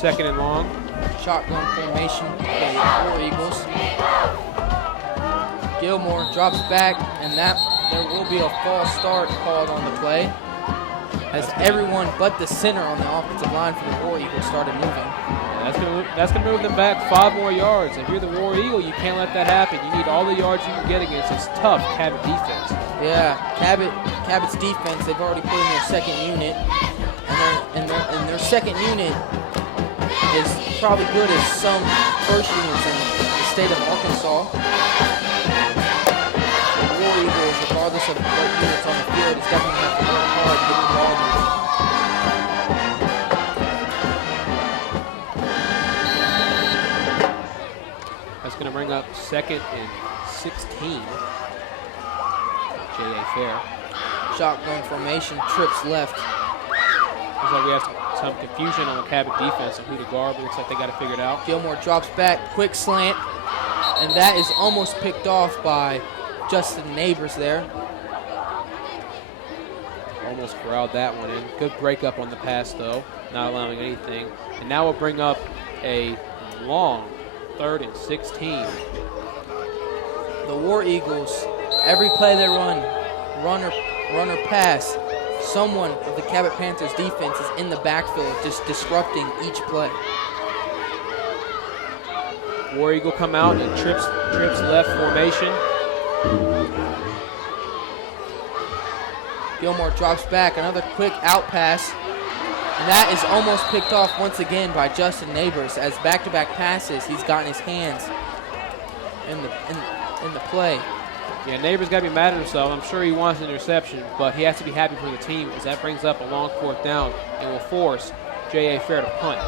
Second and long. Shotgun formation for the War Eagles. Gilmore drops back, and there will be a false start called on the play, as everyone but the center on the offensive line for the War Eagles started moving. Yeah, that's gonna move them back 5 more yards. If you're the War Eagle, you can't let that happen. You need all the yards you can get against this tough Cabot defense. Yeah, Cabot's defense, they've already put in their second unit, and their second unit is probably good as some first units in the state of Arkansas. The War Eagles, regardless of what units on the field, is definitely going to have to work hard to get the ball moving. That's going to bring up 2nd and 16. J.A. Fair. Shotgun formation, trips left. Looks like we have some confusion on the Cabot defense and who to guard, but looks like they got to figure it out. Gilmore drops back, quick slant, and that is almost picked off by Justin Neighbors there. Almost corralled that one in. Good breakup on the pass, though, not allowing anything. And now we'll bring up a long 3rd and 16. The War Eagles, every play they run or pass, someone of the Cabot Panthers defense is in the backfield just disrupting each play. War Eagle come out and trips left formation. Gilmore drops back, another quick out pass, and that is almost picked off once again by Justin Neighbors. As back-to-back passes, he's gotten his hands in the play. Yeah, Neighbors got to be mad at himself. I'm sure he wants an interception, but he has to be happy for the team, as that brings up a long 4th down and will force J.A. Fair to punt.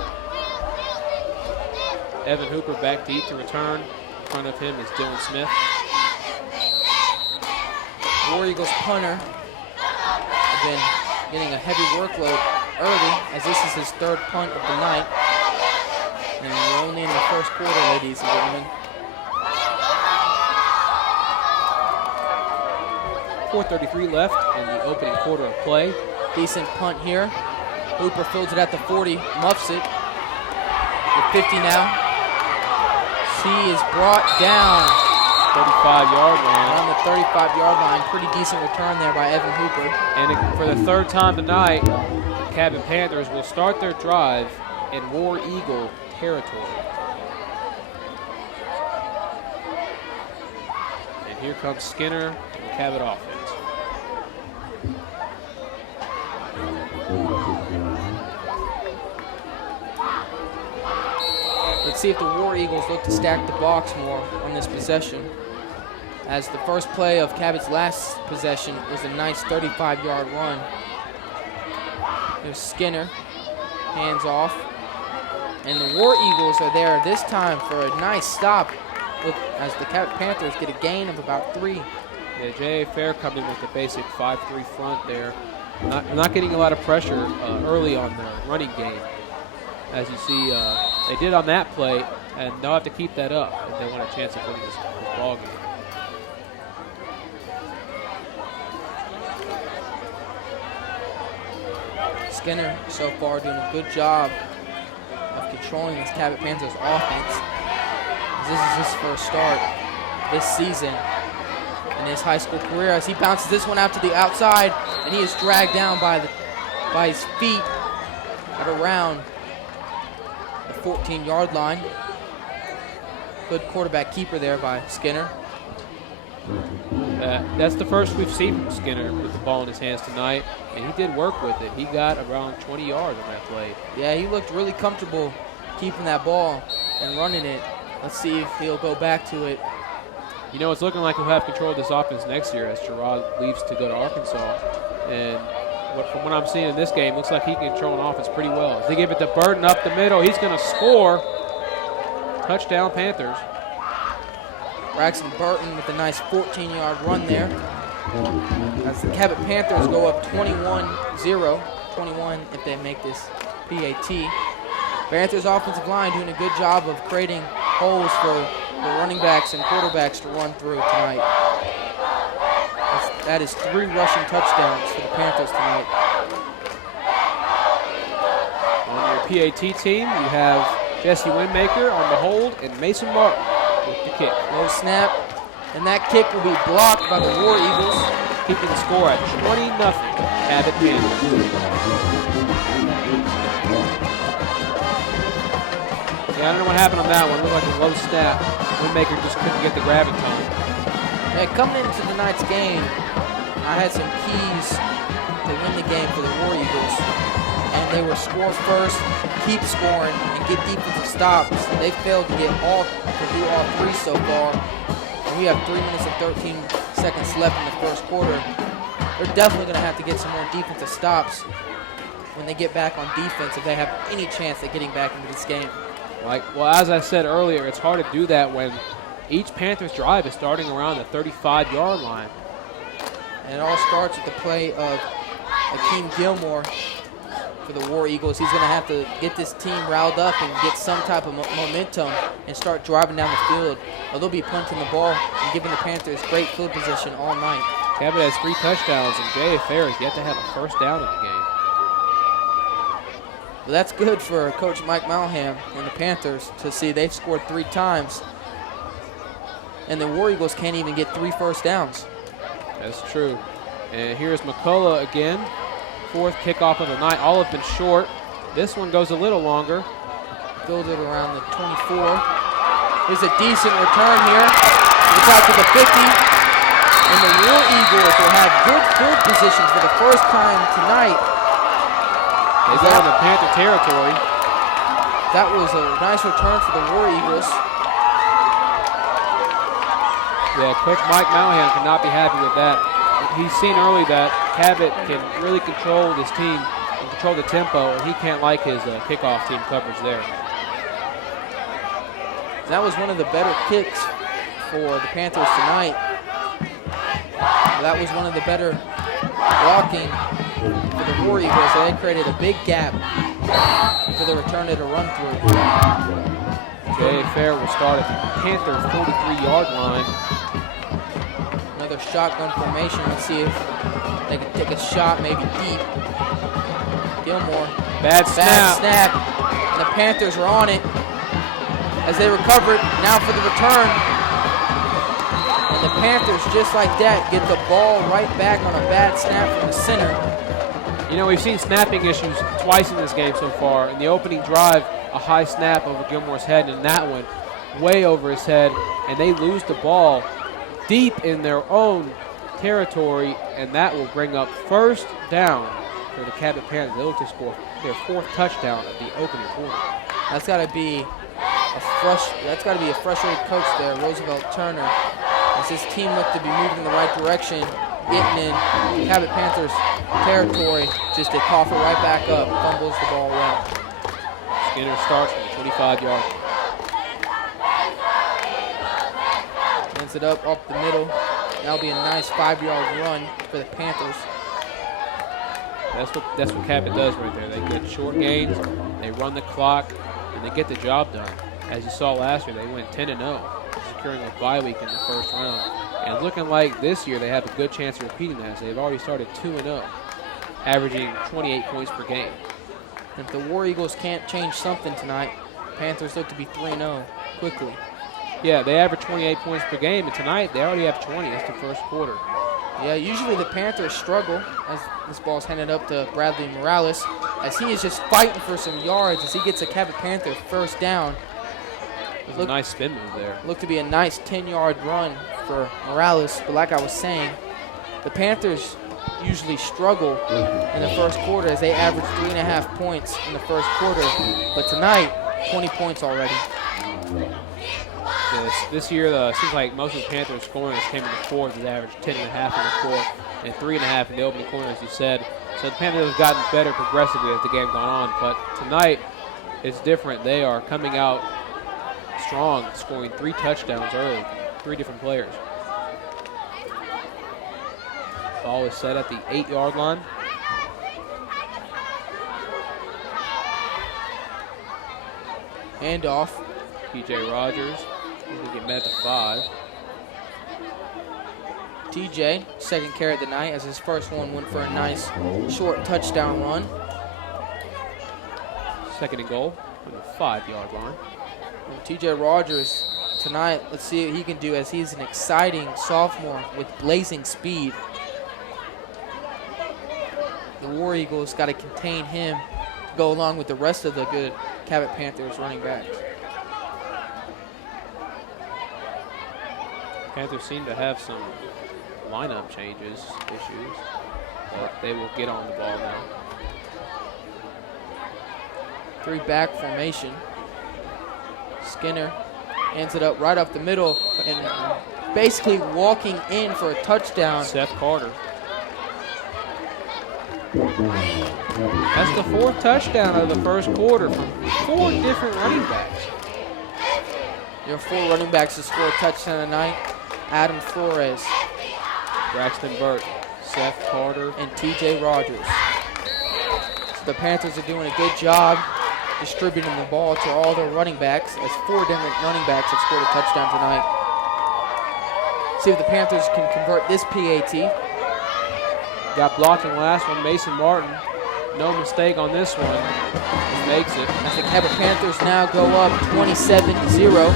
Evan Hooper back deep to return. In front of him is Dylan Smith. War Eagles punter have been getting a heavy workload early, as this is his 3rd punt of the night. And we're only in the first quarter, ladies and gentlemen. 4:33 left in the opening quarter of play. Decent punt here. Hooper fields it at the 40, muffs it. The 50 now. He is brought down. 35-yard line. On the 35-yard line. Pretty decent return there by Evan Hooper. And for the 3rd time tonight, the Cabot Panthers will start their drive in War Eagle territory. And here comes Skinner and the Cabot offense. Let's see if the War Eagles look to stack the box more on this possession, as the first play of Cabot's last possession was a nice 35-yard run. There's Skinner, hands off, and the War Eagles are there this time for a nice stop as the Cabot Panthers get a gain of about 3. Yeah, J.A. Fair coming with the basic 5-3 front there. Not getting a lot of pressure early on the running game. As you see, they did on that play, and they'll have to keep that up if they want a chance of winning this ball game. Skinner so far doing a good job of controlling this Cabot Panthers offense. This is his first start this season in his high school career, as he bounces this one out to the outside, and he is dragged down by his feet at around the 14-yard line. Good quarterback keeper there by Skinner. That's the first we've seen from Skinner with the ball in his hands tonight, and he did work with it. He got around 20 yards on that play. Yeah, he looked really comfortable keeping that ball and running it. Let's see if he'll go back to it. You know, it's looking like he'll have control of this offense next year as Gerard leaves to go to Arkansas. And from what I'm seeing in this game, looks like he can control an offense pretty well. If they give it to Burton up the middle, he's going to score. Touchdown, Panthers. Braxton Burton with a nice 14-yard run there, as the Cabot Panthers go up 21-0. 21 if they make this PAT. Panthers offensive line doing a good job of creating holes for the running backs and quarterbacks to run through tonight. That is 3 rushing touchdowns for the Panthers tonight. On your PAT team, you have Jesse Winmaker on the hold and Mason Martin with the kick. Low snap, and that kick will be blocked by the War Eagles. Keeping the score at 20-0. Cabot Panthers. Yeah, I don't know what happened on that one. It looked like a low snap. Winmaker just couldn't get the grabbing time. Yeah, coming into tonight's game, I had some keys to win the game for the War Eagles. And they were score first, keep scoring, and get defensive stops. They failed to do all three so far. And we have 3 minutes and 13 seconds left in the first quarter. They're definitely going to have to get some more defensive stops when they get back on defense if they have any chance at getting back into this game. Well, as I said earlier, it's hard to do that when each Panthers drive is starting around the 35-yard line. And it all starts with the play of Akeem Gilmore for the War Eagles. He's going to have to get this team riled up and get some type of momentum and start driving down the field. Or they'll be punting the ball and giving the Panthers great field position all night. Cabot has 3 touchdowns, and J.A. Fair has yet to have a first down in the game. Well, that's good for Coach Mike Malham and the Panthers to see they've scored 3 times. And the War Eagles can't even get 3 first downs. That's true. And here's McCullough again. 4th kickoff of the night. All have been short. This one goes a little longer. Build it around the 24. There's a decent return here. It's out to the 50. And the War Eagles will have good field position for the first time tonight. They go in the Panther territory. That was a nice return for the War Eagles. Yeah, Coach Mike Malham cannot be happy with that. He's seen early that Cabot can really control this team and control the tempo, and he can't like his kickoff team coverage there. That was one of the better kicks for the Panthers tonight. That was one of the better blocking for the War Eagles. So they created a big gap for the returner to run through. J.A. Fair will start at the Panther 43-yard line. Another shotgun formation. Let's see if they can take a shot, maybe deep. Gilmore. Bad snap. And the Panthers are on it as they recover it. Now for the return. And the Panthers, just like that, get the ball right back on a bad snap from the center. You know, we've seen snapping issues twice in this game so far. In the opening drive, a high snap over Gilmore's head, and that one way over his head, and they lose the ball deep in their own territory, and that will bring up first down for the Cabot Panthers. They look to score their 4th touchdown of the opening quarter. That's got to be a frustrated coach there, Roosevelt Turner, as his team looked to be moving in the right direction, getting in Cabot Panthers territory. Just they cough it right back up, fumbles the ball away. Skinner starts from the 25-yard. Ends it up the middle. That'll be a nice 5-yard run for the Panthers. That's what Cabot does right there. They get short gains, they run the clock, and they get the job done. As you saw last year, they went 10-0, securing a bye week in the first round. And it's looking like this year they have a good chance of repeating that. So they've already started 2-0, averaging 28 points per game. If the War Eagles can't change something tonight, Panthers look to be 3-0 quickly. Yeah, they average 28 points per game, and tonight they already have 20. That's the first quarter. Yeah, usually the Panthers struggle as this ball's handed up to Bradley Morales, as he is just fighting for some yards as he gets a Cabot Panther first down. It was a nice spin move there. Looked to be a nice 10-yard run for Morales, but like I was saying, the Panthers usually struggle in the first quarter as they average 3.5 points in the first quarter, but tonight, 20 points already. This year, it seems like most of the Panthers' scoring has came in the fourth. They averaged 10.5 in the fourth and 3.5 in the opening quarter, as you said. So the Panthers have gotten better progressively as the game gone on. But tonight, it's different. They are coming out strong, scoring 3 touchdowns early, 3 different players. Ball is set at the 8-yard line. Handoff. P.J. Rogers. He's going to get met at the 5. TJ, second carry of the night, as his first one went for a nice short touchdown run. Second and goal from the 5-yard line. And TJ Rogers tonight, let's see what he can do, as he's an exciting sophomore with blazing speed. The War Eagles got to contain him, go along with the rest of the good Cabot Panthers running backs. Panthers seem to have some lineup changes issues, but they will get on the ball now. 3-back formation. Skinner hands it up right up the middle and basically walking in for a touchdown. Seth Carter. That's the 4th touchdown of the first quarter from 4 different running backs. Your 4 running backs to score a touchdown tonight. Adam Flores, Braxton Burt, Seth Carter, and TJ Rogers. So the Panthers are doing a good job distributing the ball to all their running backs, as 4 different running backs have scored a touchdown tonight. See if the Panthers can convert this PAT. Got blocked in the last one, Mason Martin. No mistake on this one. He makes it. As the Cabot Panthers now go up 27-0.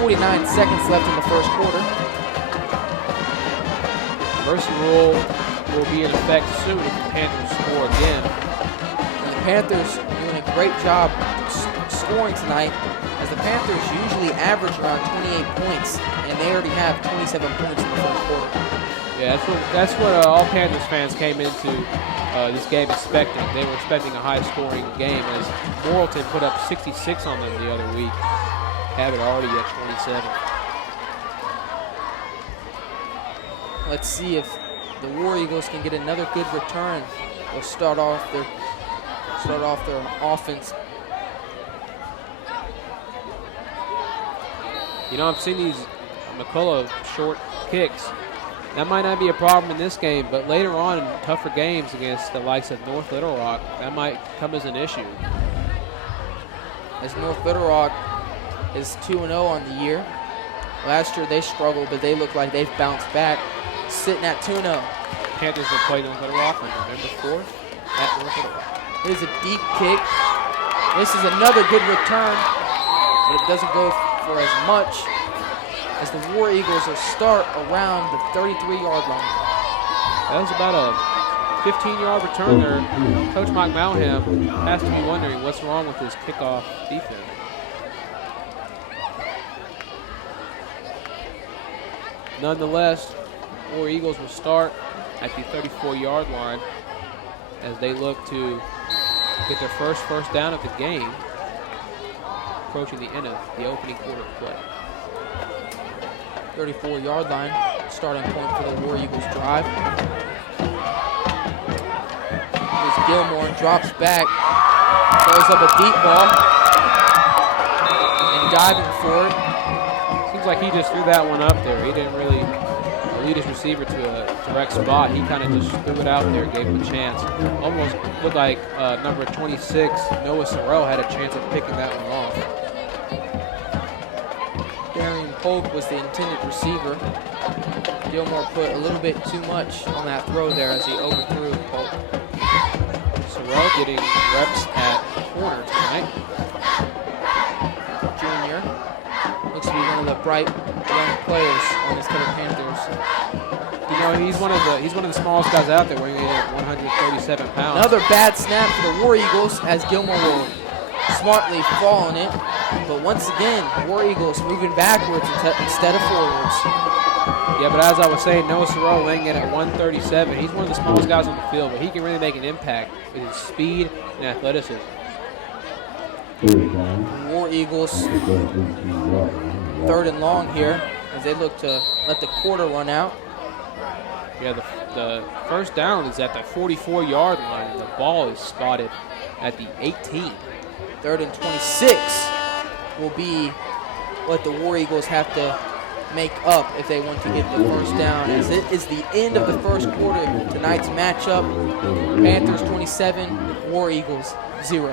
49 seconds left in the first quarter. Mercy rule will be in effect soon if the Panthers score again. And the Panthers are doing a great job scoring tonight, as the Panthers usually average around 28 points, and they already have 27 points in the first quarter. Yeah, that's what all Panthers fans came into this game expecting. They were expecting a high-scoring game, as Morrilton put up 66 on them the other week. Cabot already at 27. Let's see if the War Eagles can get another good return. They'll start off their offense. You know, I've seen these McCullough short kicks. That might not be a problem in this game, but later on in tougher games against the likes of North Little Rock, that might come as an issue. As North Little Rock is 2-0 on the year. Last year they struggled, but they look like they've bounced back, sitting at 2-0. Panthers will play North Little Rock on November 4th at North Little Rock. It is a deep kick. This is another good return, but it doesn't go for as much, as the War Eagles will start around the 33-yard line. That was about a 15-yard return there. Coach Mike Malham has to be wondering what's wrong with his kickoff defense. Nonetheless, War Eagles will start at the 34-yard line as they look to get their first down of the game, approaching the end of the opening quarter of play. 34-yard line, starting point for the War Eagles drive. Here's Gilmore, drops back, throws up a deep ball, and diving for it. Seems like he just threw that one up there. He didn't really lead his receiver to a direct spot. He kind of just threw it out there, gave him a chance. Almost looked like number 26, Noah Sorrell, had a chance of picking that one off. Darian Polk was the intended receiver. Gilmore put a little bit too much on that throw there as he overthrew Polk. Sorrell getting reps at corner tonight. Junior. Looks to be one of the bright young players on this Cabot Panthers. You know, he's one of the smallest guys out there, weighing in at 137 pounds. Another bad snap for the War Eagles, as Gilmore will smartly fall on it. But once again, War Eagles moving backwards instead of forwards. Yeah, but as I was saying, Noah Sorrell weighing in at 137. He's one of the smallest guys on the field, but he can really make an impact with his speed and athleticism. War Eagles, 3rd and long here, as they look to let the quarter run out. Yeah, the first down is at the 44-yard line, and the ball is spotted at the 18. 3rd and 26 will be what the War Eagles have to make up if they want to get the first down, as it is the end of the first quarter. Tonight's matchup, Panthers 27, War Eagles 0.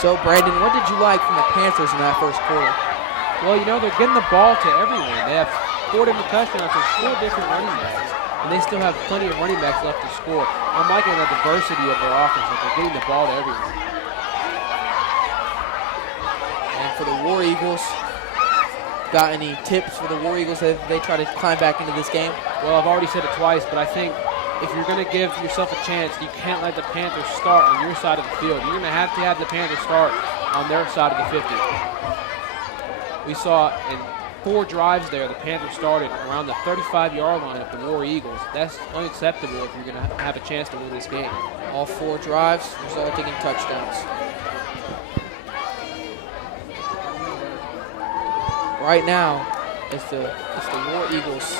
So, Brandon, what did you like from the Panthers in that first quarter? Well, you know, they're getting the ball to everyone. They have 4 different touchdowns from 4 different running backs, and they still have plenty of running backs left to score. I'm liking the diversity of their offense, that they're getting the ball to everyone. And for the War Eagles, got any tips for the War Eagles as they try to climb back into this game? Well, I've already said it twice, but I think if you're going to give yourself a chance, you can't let the Panthers start on your side of the field. You're going to have the Panthers start on their side of the 50. We saw in 4 drives there, the Panthers started around the 35-yard line of the War Eagles. That's unacceptable if you're going to have a chance to win this game. All 4 drives resulting in touchdowns. Right now, it's the War Eagles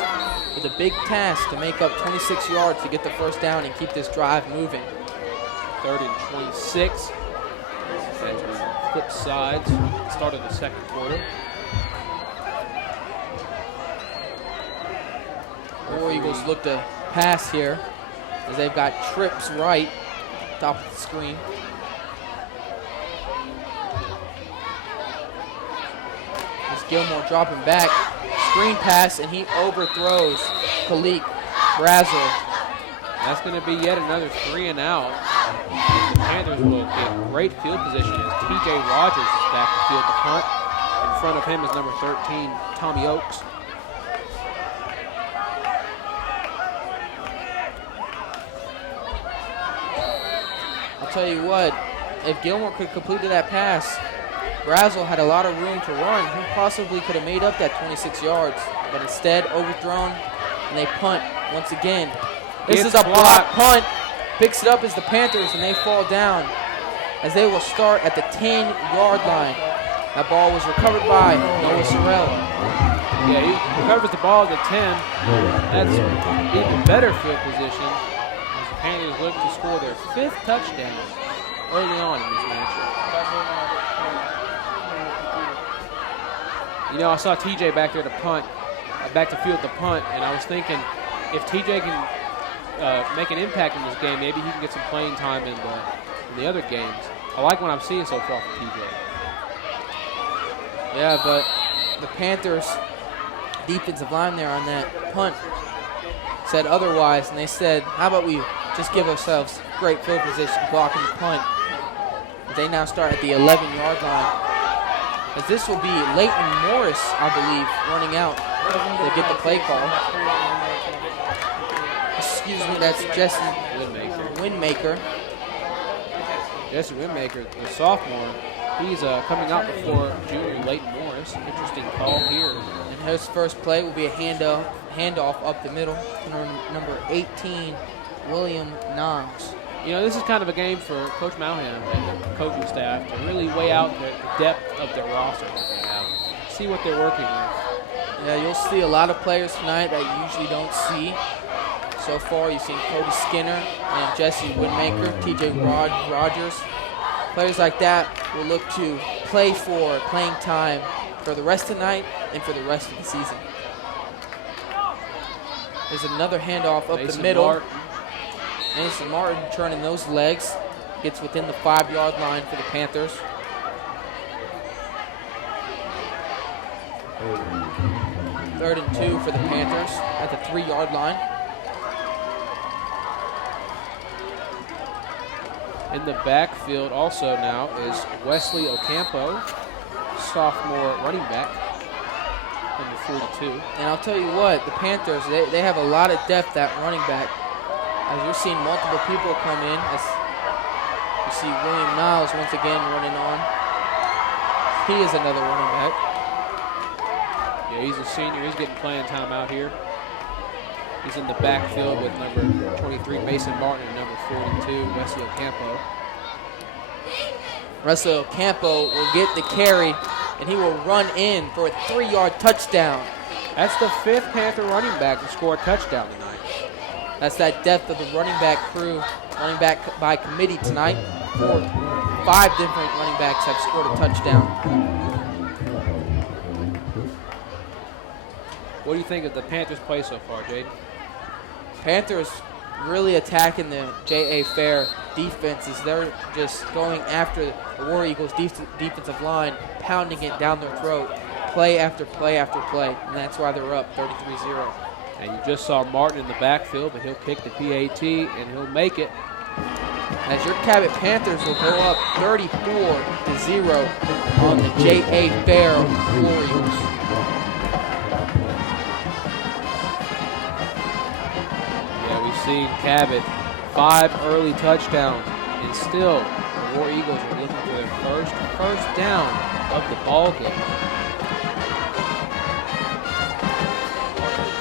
with a big task to make up 26 yards to get the first down and keep this drive moving. 3rd and 26. As we flip sides, start of the second quarter. War Eagles look to pass here as they've got trips right, top of the screen. As Gilmore dropping back, screen pass, and he overthrows Khalid Brazel. That's going to be yet another 3 and out. The Panthers will get great field position as T.J. Rogers is back to field the punt. In front of him is number 13, Tommy Oakes. I'll tell you what, if Gilmore could complete that pass, Brazel had a lot of room to run. He possibly could have made up that 26 yards, but instead overthrown, and they punt once again. This is a block punt. Picks it up as the Panthers, and they fall down as they will start at the 10-yard line. That ball was recovered by Noah Sorrell. Yeah, he recovers the ball at the 10. That's even better field position as the Panthers look to score their 5th touchdown early on in this matchup. You know, I saw TJ back there to punt, back to field the punt, and I was thinking if TJ can make an impact in this game, maybe he can get some playing time in the other games. I like what I'm seeing so far from TJ. Yeah, but the Panthers defensive line there on that punt said otherwise, and they said, how about we just give ourselves great field position blocking the punt. They now start at the 11-yard line. As this will be Leighton Morris, I believe, running out to get the play call. Excuse me, that's Jesse Winmaker. Jesse Winmaker, the sophomore, he's coming out before junior Leighton Morris. Interesting call here. And his first play will be a handoff up the middle to number 18, William Knox. You know, this is kind of a game for Coach Malham and the coaching staff to really weigh out the depth of their roster that they have. See what they're working with. Yeah, you'll see a lot of players tonight that you usually don't see. So far, you've seen Cody Skinner and Jesse Winmaker, T.J. Rogers. Players like that will look to play for playing time for the rest of the night and for the rest of the season. There's another handoff up the middle. Mason Martin turning those legs. Gets within the 5-yard line for the Panthers. Third and 2 for the Panthers at the 3-yard line. In the backfield also now is Wesley Ocampo, sophomore running back, number 42. And I'll tell you what, the Panthers, they have a lot of depth at running back. As you're seeing multiple people come in, as you see William Niles once again running on. He is another running back. Yeah, he's a senior. He's getting playing time out here. He's in the backfield with number 23, Mason Martin, and number 42, Wesley Ocampo. Wesley Ocampo will get the carry, and he will run in for a 3-yard touchdown. That's the 5th Panther running back to score a touchdown tonight. That's that depth of the running back crew, running back by committee tonight. 5 different running backs have scored a touchdown. What do you think of the Panthers' play so far, Jaden? Panthers really attacking the J.A. Fair defense is they're just going after the War Eagles' defensive line, pounding it down their throat, play after play after play, and that's why they're up 33-0. And you just saw Martin in the backfield, but he'll kick the PAT, and he'll make it. As your Cabot Panthers will go up 34-0 on the J.A. Fair War Eagles. Yeah, we've seen Cabot 5 early touchdowns, and still the War Eagles are looking for their first down of the ball game.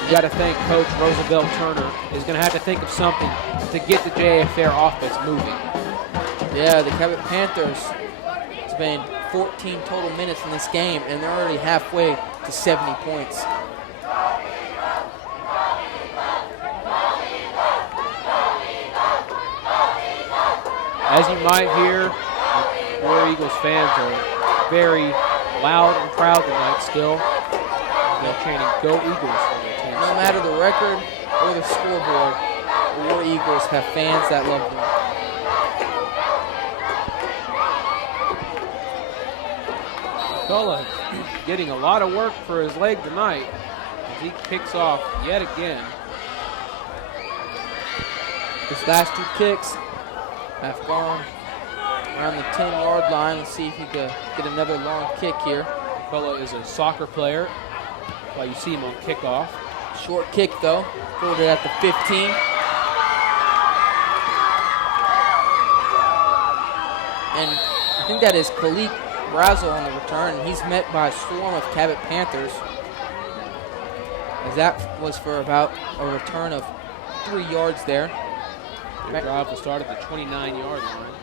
You got to think Coach Roosevelt Turner is going to have to think of something to get the JFR offense moving. Yeah, the Cabot Panthers, it's been 14 total minutes in this game, and they're already halfway to 70 points. As you might hear, the War Eagles fans are very loud and proud tonight still. They're chanting, "Go Eagles" for their team. No matter the record or the scoreboard, the War Eagles have fans that love them. Cullen getting a lot of work for his leg tonight as he kicks off yet again. His last 2 kicks have gone around the 10-yard line. Let's see if he can get another long kick here. Cullen is a soccer player, while you see him on kickoff. Short kick, though. Fielded at the 15. And I think that is Khalik Brazel on the return, and he's met by a swarm of Cabot Panthers, as that was for about a return of 3 yards there. Their drive will start at the 29-yard line.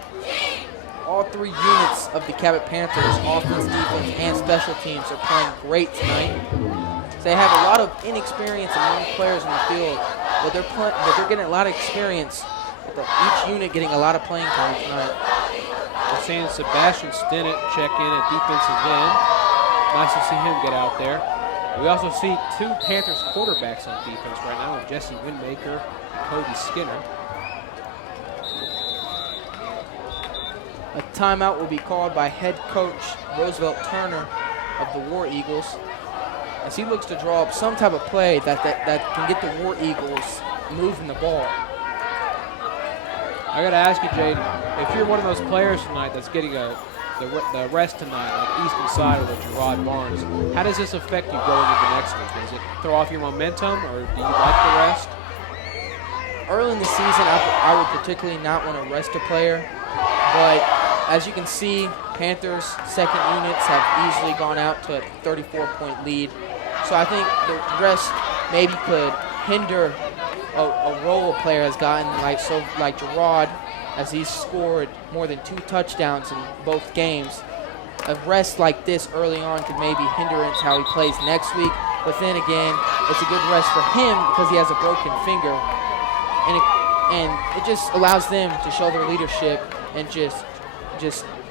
All 3 units of the Cabot Panthers, offense, defense, and special teams, are playing great tonight. They have a lot of inexperience and young players in the field, but they're getting a lot of experience, with each unit getting a lot of playing time tonight. We're seeing Sebastian Stinnett check in at defensive end. Nice to see him get out there. We also see 2 Panthers quarterbacks on defense right now, with Jesse Winmaker and Cody Skinner. A timeout will be called by head coach Roosevelt Turner of the War Eagles, as he looks to draw up some type of play that can get the War Eagles moving the ball. I got to ask you, Jaden, if you're one of those players tonight that's getting the rest tonight, like Easton Side or Gerard Barnes, how does this affect you going into next week? Does it throw off your momentum, or do you like the rest? Early in the season, I would particularly not want to rest a player, but as you can see, Panthers' second units have easily gone out to a 34-point lead. So I think the rest maybe could hinder a role a player has gotten, like Gerard, as he's scored more than 2 touchdowns in both games. A rest like this early on could maybe hindrance how he plays next week. But then again, it's a good rest for him because he has a broken finger, and it just allows them to show their leadership and just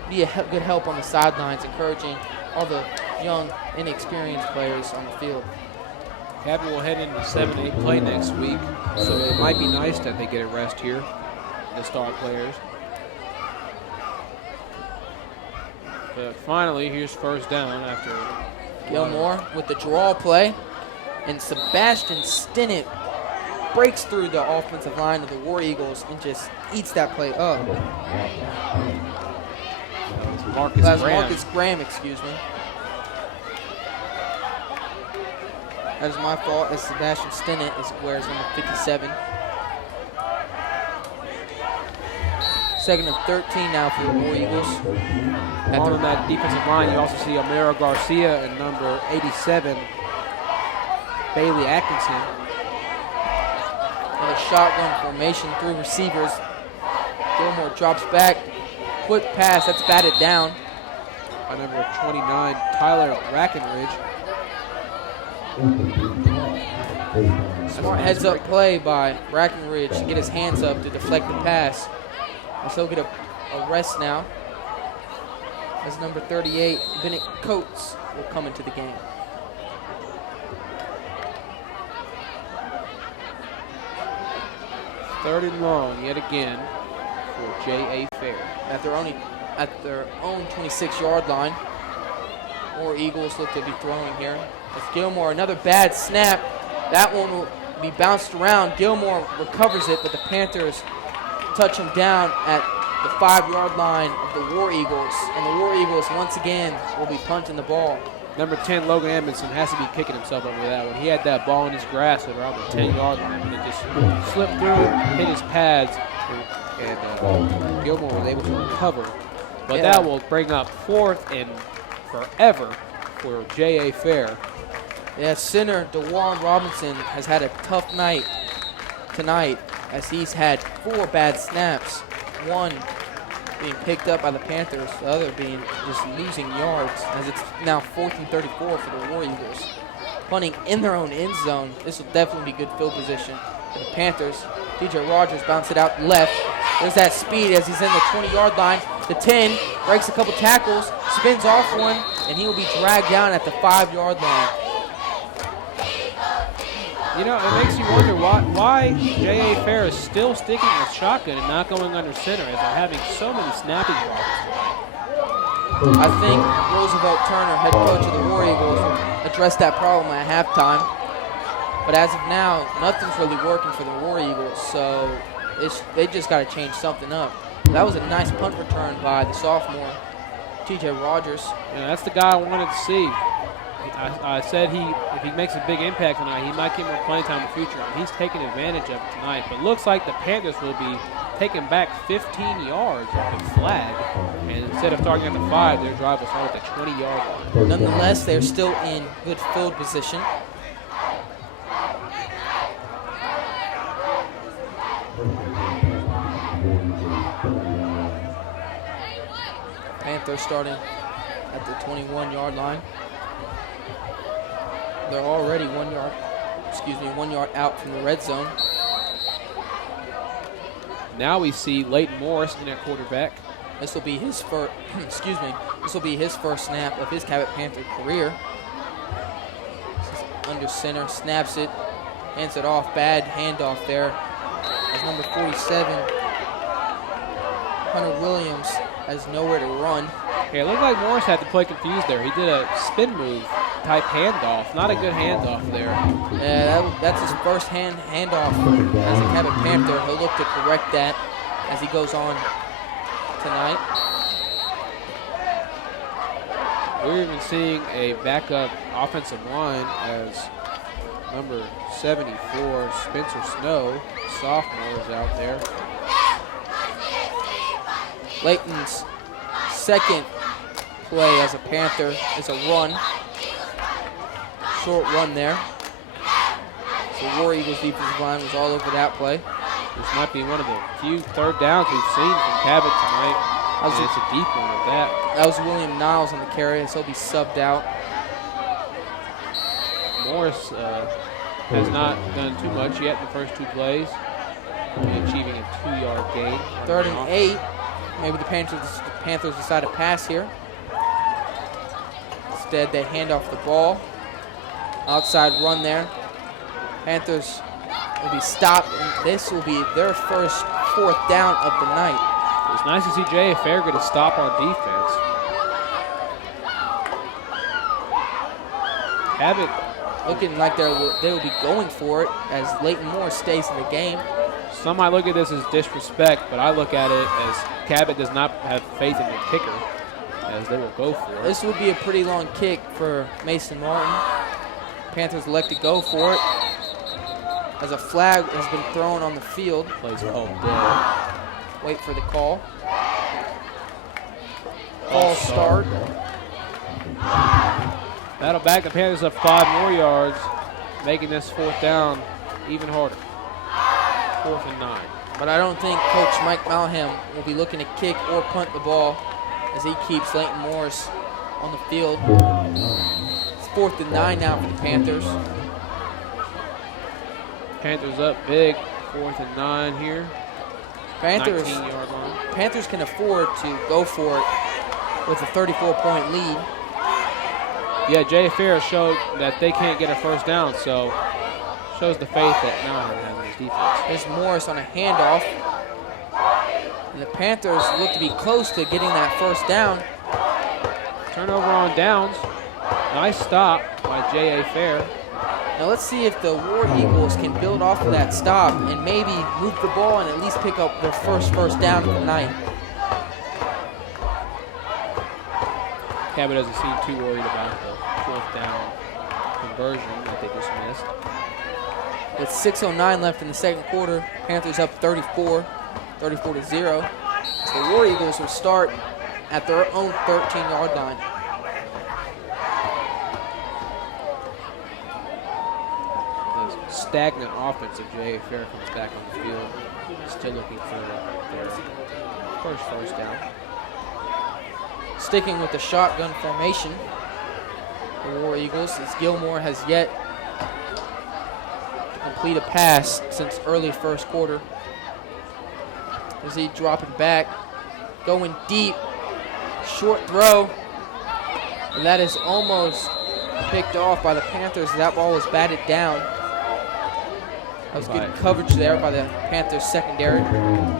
be a good help on the sidelines, encouraging all the young, inexperienced players on the field. Cabot will head into 7-8 play next week, so it might be nice that they get a rest here, the star players. But finally, here's first down after Gilmore with the draw play, and Sebastian Stinnett breaks through the offensive line of the War Eagles and just eats that play up. Marcus Graham, excuse me. That is my fault, as Sebastian Stinnett wears number 57. Second and 13 now for the War Eagles. On that defensive line, you also see Amira Garcia and number 87, Bailey Atkinson. Another shotgun formation, 3 receivers. Gilmore drops back. Quick pass, that's batted down. By number 29, Tyler Brackenridge. Smart heads-up play by Brackenridge to get his hands up to deflect the pass. And so he'll get a rest now, as number 38, Bennett Coates, will come into the game. Third and long yet again. for J.A. Fair. At their own 26-yard line. More Eagles look to be throwing here. As Gilmore, another bad snap. That one will be bounced around. Gilmore recovers it, but the Panthers touch him down at the 5-yard line of the War Eagles. And the War Eagles, once again, will be punting the ball. Number 10, Logan Edmondson, has to be kicking himself over that one. He had that ball in his grasp at around the 10-yard line, and it just slipped through, hit his pads, and Gilmore was able to recover. But that will bring up 4th and forever for J.A. Fair. Yeah, center DeWarren Robinson has had a tough night tonight as he's had 4 bad snaps. One being picked up by the Panthers, the other being just losing yards as it's now 4th and 34 for the War Eagles. Punting in their own end zone. This will definitely be good field position for the Panthers. DJ Rogers bounced it out left. There's that speed as he's in the 20-yard line. The 10 breaks a couple tackles, spins off one, and he will be dragged down at the 5-yard line. You know, it makes you wonder why J.A. Fair is still sticking with shotgun and not going under center as they're having so many snapping problems. I think Roosevelt Turner, head coach of the War Eagles, addressed that problem at halftime. But as of now, nothing's really working for the War Eagles, so they just got to change something up. That was a nice punt return by the sophomore, T.J. Rogers. Yeah, that's the guy I wanted to see. I said if he makes a big impact tonight, he might get more playing time in the future. And he's taking advantage of it tonight. But looks like the Panthers will be taking back 15 yards off the flag. And instead of starting at the 5, their drive will start at the 20-yard line. Nonetheless, they're still in good field position. Panthers starting at the 21-yard line. They're already 1 yard out from the red zone. Now we see Leighton Morris in at quarterback. This will be his first. This will be his first snap of his Cabot Panther career. Under center, snaps it, hands it off. Bad handoff there. As number 47, Hunter Williams, has nowhere to run. Yeah, it looked like Morris had to play confused there. He did a spin move type handoff. Not a good handoff there. Yeah, that's his first handoff as a Cabot Panther. He'll look to correct that as he goes on tonight. We're even seeing a backup offensive line as number 74, Spencer Snow, sophomore, is out there. Leighton's second play as a Panther is a run. Short run there. So War Eagles defensive line was all over that play. This might be one of the few third downs we've seen from Cabot tonight. It's a deep one at that. That was William Niles on the carry, so he'll be subbed out. Morris has not done too much yet in the first 2 plays, only achieving a 2-yard gain. 3rd and 8. Maybe the Panthers decide to pass here. Instead, they hand off the ball. Outside run there. Panthers will be stopped, and this will be their first 4th down of the night. It's nice to see J.A. Fair get a stop on defense. Cabot looking like they will be going for it as Leighton Morris stays in the game. Some might look at this as disrespect, but I look at it as Cabot does not have faith in the kicker, as they will go for it. This would be a pretty long kick for Mason Martin. Panthers elect to go for it as a flag has been thrown on the field. Plays called dead. Wait for the call. False start. That'll back the Panthers up 5 more yards, making this 4th down even harder. 4th and 9. But I don't think Coach Mike Malham will be looking to kick or punt the ball as he keeps Leighton Morris on the field. It's 4th and 9 now for the Panthers. Panthers up big, 4th and 9 here. 19-yard line. Panthers can afford to go for it with a 34-point lead. Yeah, J.A. Fair showed that they can't get a first down, so shows the faith that Malham has in his defense. There's Morris on a handoff. And the Panthers look to be close to getting that first down. Turnover on downs. Nice stop by J.A. Fair. Now let's see if the War Eagles can build off of that stop and maybe move the ball and at least pick up their first down of the night. Cabot doesn't seem too worried about the fourth down conversion that they just missed. With 6:09 left in the second quarter, Panthers up 34 to 0. The War Eagles will start at their own 13-yard line. The stagnant offense of J.A. Fair comes back on the field. Still looking for their first down. Sticking with the shotgun formation, the War Eagles, as Gilmore has yet to complete a pass since early first quarter. As he dropping back, going deep, short throw, and that is almost picked off by the Panthers. That ball was batted down. That was good coverage there by the Panthers secondary.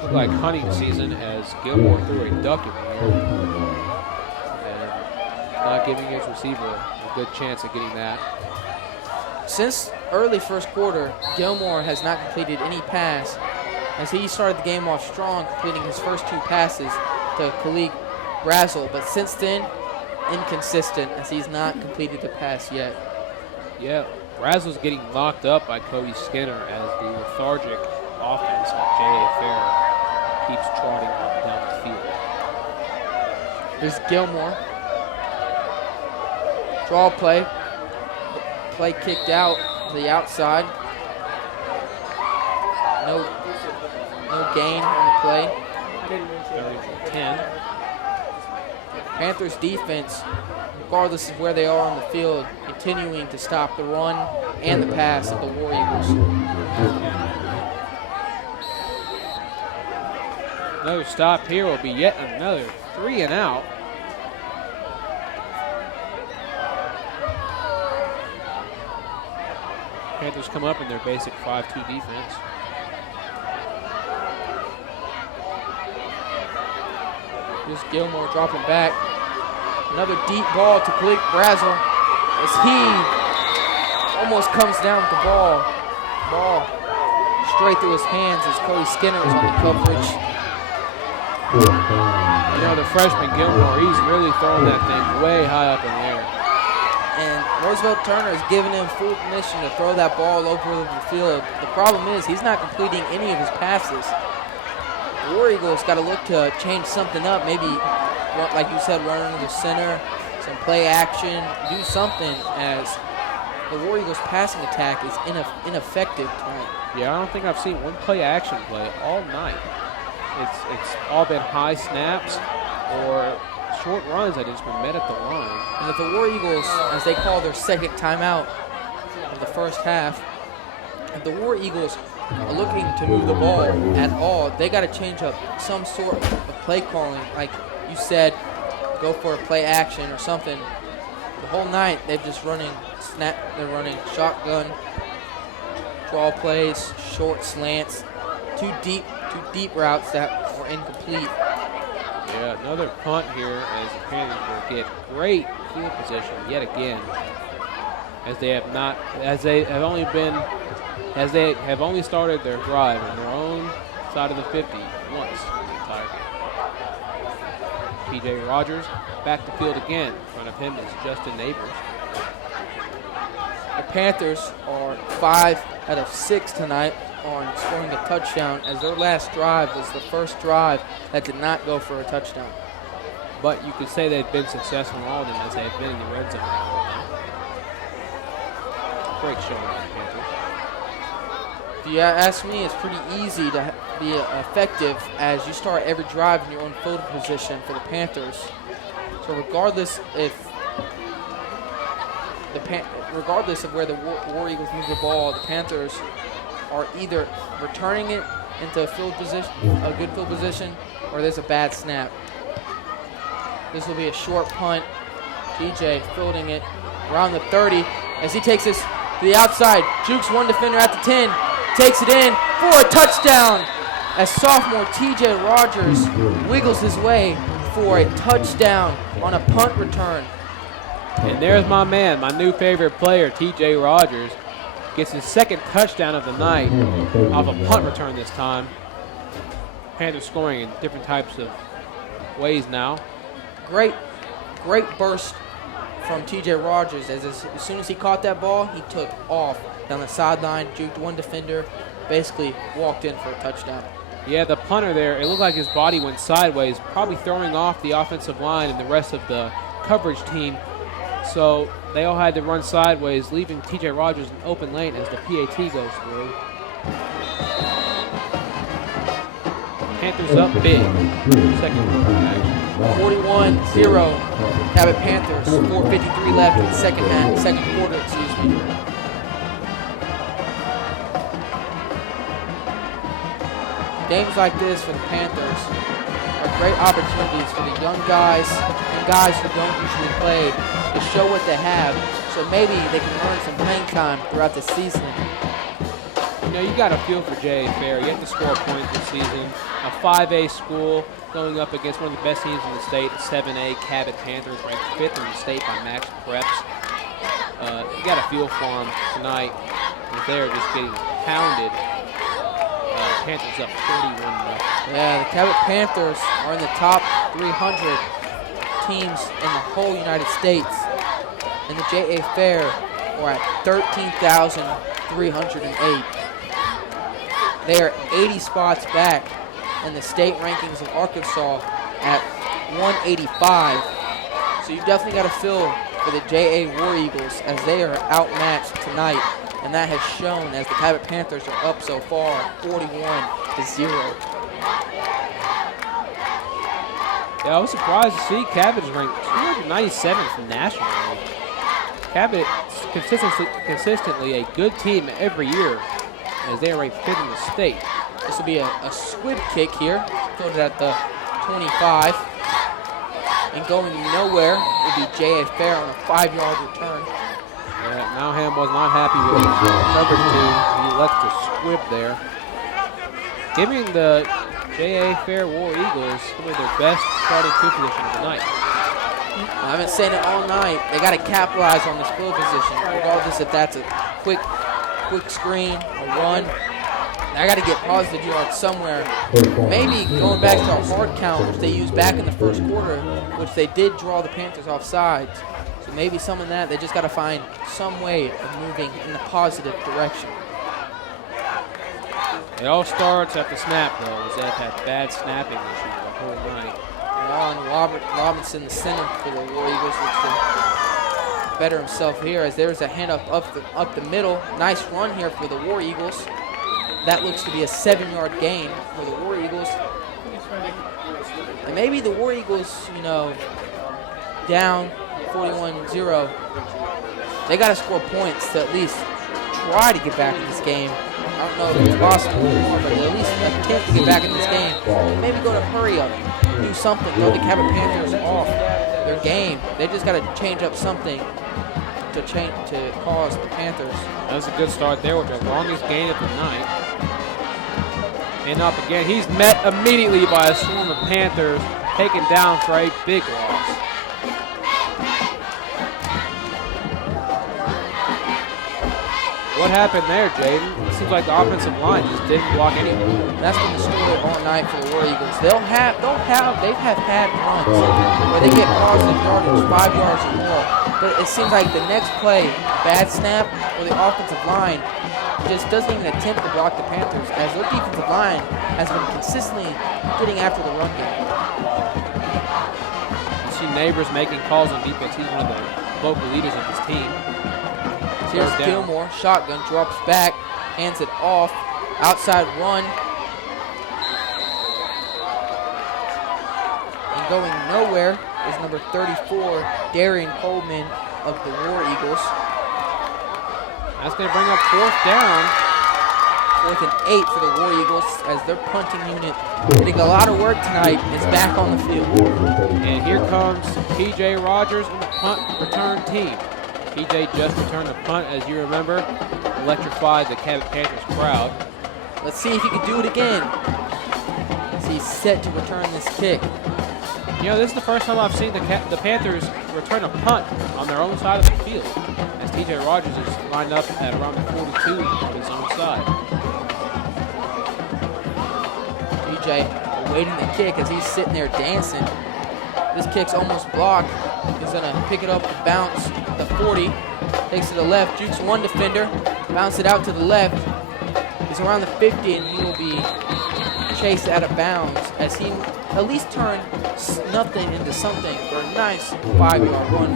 Looked like hunting season as Gilmore threw a duck in the air. Not giving his receiver a good chance of getting that. Since early first quarter, Gilmore has not completed any pass as he started the game off strong, completing his first two passes to Khalid Brazel, but since then, inconsistent as he's not completed the pass yet. Yeah, Brazel's getting locked up by Cody Skinner as the lethargic offense of J.A. Fair keeps trotting up down the field. Here's Gilmore. Draw play. Play kicked out to the outside. No gain on the play. 10. Panthers defense, regardless of where they are on the field, continuing to stop the run and the pass of the War Eagles. Another stop here will be yet another 3 and out. Panthers come up in their basic 5-2 defense. Here's Gilmore dropping back. Another deep ball to Khalid Brazel as he almost comes down with the ball. Ball straight through his hands as Cody Skinner is on the coverage. You know, the freshman Gilmore, he's really throwing that thing way high up in the air. And Roosevelt Turner is giving him full permission to throw that ball over the field. The problem is he's not completing any of his passes. The War Eagles got to look to change something up. Maybe, like you said, run into the center, some play action, do something as the War Eagles passing attack is ineffective tonight. Yeah, I don't think I've seen one play action play all night. It's all been high snaps or short runs that has been met at the line. And if the War Eagles, as they call their second timeout of the first half, if the War Eagles are looking to move the ball at all, they got to change up some sort of play calling. Like you said, go for a play action or something. The whole night they've just running snap. They're running shotgun, draw plays, short slants, two deep routes that were incomplete. Yeah, another punt here as the Panthers will get great field position yet again, as they have only started their drive on their own side of the 50 once the entire game. P.J. Rogers back to field again. In front of him is Justin Neighbors. The Panthers are 5 out of 6 tonight on scoring a touchdown, as their last drive was the first drive that did not go for a touchdown. But you could say they've been successful in all of them as they have been in the red zone all of them. Great showing by the Panthers. If you ask me, it's pretty easy to be effective as you start every drive in your own field position for the Panthers. So regardless of where the War Eagles move the ball, the Panthers are either returning it into a good field position, or there's a bad snap. This will be a short punt. TJ fielding it around the 30 as he takes this to the outside. Jukes one defender at the 10, takes it in for a touchdown. as sophomore T.J. Rogers wiggles his way for a touchdown on a punt return. And there's my man, my new favorite player, T.J. Rogers. Gets his second touchdown of the night off a punt return this time. Panthers scoring in different types of ways now. Great burst from T.J. Rogers. As soon as he caught that ball, he took off down the sideline, juked one defender, basically walked in for a touchdown. Yeah, the punter there, it looked like his body went sideways, probably throwing off the offensive line and the rest of the coverage team. So they all had to run sideways, leaving T.J. Rogers in open lane as the PAT goes through. Panthers up big. Second quarter action. 41-0, Cabot Panthers. 4:53 left in the second quarter, excuse me. Games like this for the Panthers are great opportunities for the young guys and guys who don't usually play to show what they have, so maybe they can earn some playing time throughout the season. You know, you got to feel for J.A. Fair. You have to score points this season. A 5A school going up against one of the best teams in the state, the 7A Cabot Panthers, ranked 5th in the state by max preps. You got to feel for them tonight as they're just getting pounded. Panthers up 41-0. Yeah, the Cabot Panthers are in the top 300 teams in the whole United States. And the J.A. Fair are at 13,308. They are 80 spots back in the state rankings of Arkansas at 185. So you definitely got to feel for the J.A. War Eagles as they are outmatched tonight. And that has shown as the Cabot Panthers are up so far 41-0. Yeah, I was surprised to see Cabot is ranked 297th nationally. Cabot is consistently a good team every year as they are ranked 5th in the state. This will be a squib kick here, put it at the 25. And going nowhere will be J.A. Fair on a 5-yard return. Yeah, Malham was not happy with his coverage team. He left the squib there, giving the J.A. Fair War Eagles some of their best starting field position of the night. I've been saying it all night. They got to capitalize on this field position, regardless if that's a quick screen, a run. I got to get positive yards somewhere. Maybe going back to a hard count, which they used back in the first quarter, which they did draw the Panthers off sides. So maybe some of that, they just got to find some way of moving in the positive direction. It all starts at the snap, though, as they've had bad snapping issues the whole night. And Robinson, the center for the War Eagles, looks to better himself here as there's a hand up the middle. Nice run here for the War Eagles. That looks to be a 7-yard gain for the War Eagles. And maybe the War Eagles, you know, down 41-0. They got to score points to at least try to get back in this game. I don't know if it's possible anymore, but at least attempt to get back in this game. Maybe go to hurry up, do something, throw the Cabot Panthers off their game. They just got to change up something to cause the Panthers. That was a good start there with their longest gain of the night. And up again, he's met immediately by a swarm of Panthers, taken down for a big loss. What happened there, Jaden? It seems like the offensive line just didn't block anyone. That's been the story all night for the War Eagles. They've had runs where they get positive yardage, 5 yards or more. But it seems like the next play, bad snap, or the offensive line just doesn't even attempt to block the Panthers, as their defensive line has been consistently getting after the run game. You see Neighbors making calls on defense. He's one of the local leaders of his team. Here's Gilmore, shotgun, drops back, hands it off, outside run. And going nowhere is number 34, Darian Coleman of the War Eagles. That's going to bring up 4th down. 4th and 8 for the War Eagles as their punting unit, getting a lot of work tonight, is back on the field. And here comes T.J. Rogers and the punt return team. T.J. just returned the punt, as you remember, electrified the Cabot Panthers crowd. Let's see if he can do it again. he's set to return this kick. You know, this is the first time I've seen the Panthers return a punt on their own side of the field, as TJ Rogers is lined up at around the 42 on his own side. TJ awaiting the kick as he's sitting there dancing. This kick's almost blocked. He's going to pick it up and bounce the 40. Takes to the left, jukes one defender, bounce it out to the left. He's around the 50, and he will be chased out of bounds as he at least turned nothing into something for a nice 5-yard run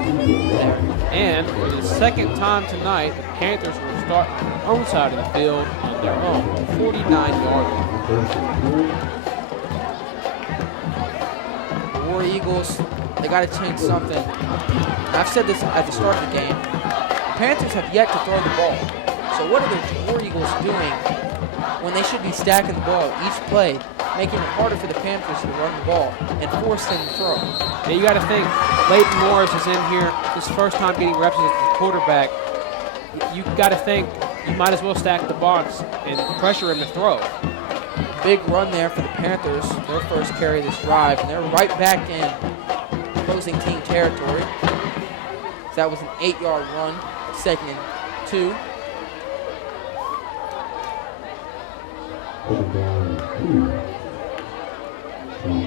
there. And for the second time tonight, the Panthers will start on their own side of the field on their own 49-yard line. The War Eagles, they got to change something. I've said this at the start of the game. The Panthers have yet to throw the ball. So what are the War Eagles doing when they should be stacking the ball each play, making it harder for the Panthers to run the ball and force them to throw? Yeah, you got to think, Leighton Morris is in here, his first time getting reps as the quarterback. You got to think you might as well stack the box and pressure him to throw. Big run there for the Panthers, their first carry of this drive, and they're right back in opposing team territory. So that was an 8-yard run, 2nd and 2.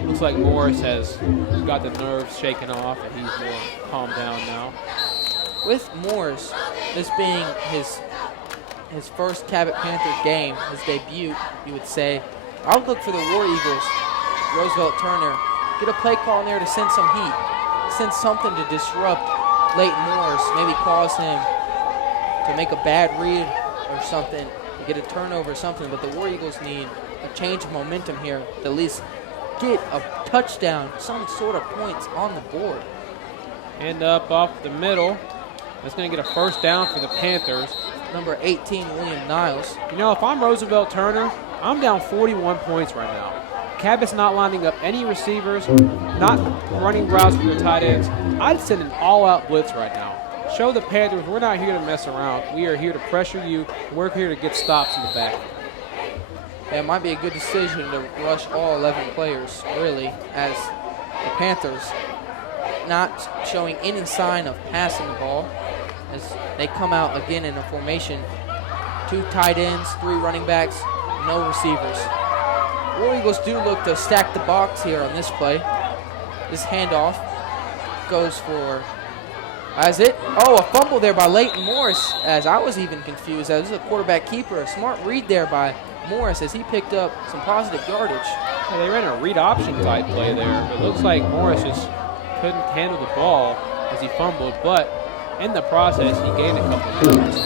Looks like Morris has got the nerves shaken off and he's more calmed down now. With Morris, this being his first Cabot Panthers game, his debut, you would say, I would look for the War Eagles, Roosevelt Turner, get a play call in there to send some heat, send something to disrupt Leighton Morris, maybe cause him to make a bad read or something, to get a turnover or something, but the War Eagles need a change of momentum here to at least get a touchdown, some sort of points on the board. Hand up off the middle. That's going to get a first down for the Panthers. Number 18, William Niles. You know, if I'm Roosevelt Turner, I'm down 41 points right now. Cabot's not lining up any receivers, not running routes for the tight ends. I'd send an all-out blitz right now. Show the Panthers we're not here to mess around. We are here to pressure you. We're here to get stops in the back. Yeah, it might be a good decision to rush all 11 players, really, as the Panthers not showing any sign of passing the ball as they come out again in a formation. 2 tight ends, 3 running backs, no receivers. War Eagles do look to stack the box here on this play. This handoff goes for, a fumble there by Leighton Morris, as I was even confused. As this is a quarterback keeper, a smart read there by Morris as he picked up some positive yardage. Yeah, they ran a read option type play there, but it looks like Morris just couldn't handle the ball as he fumbled, but in the process, he gained a couple of yards.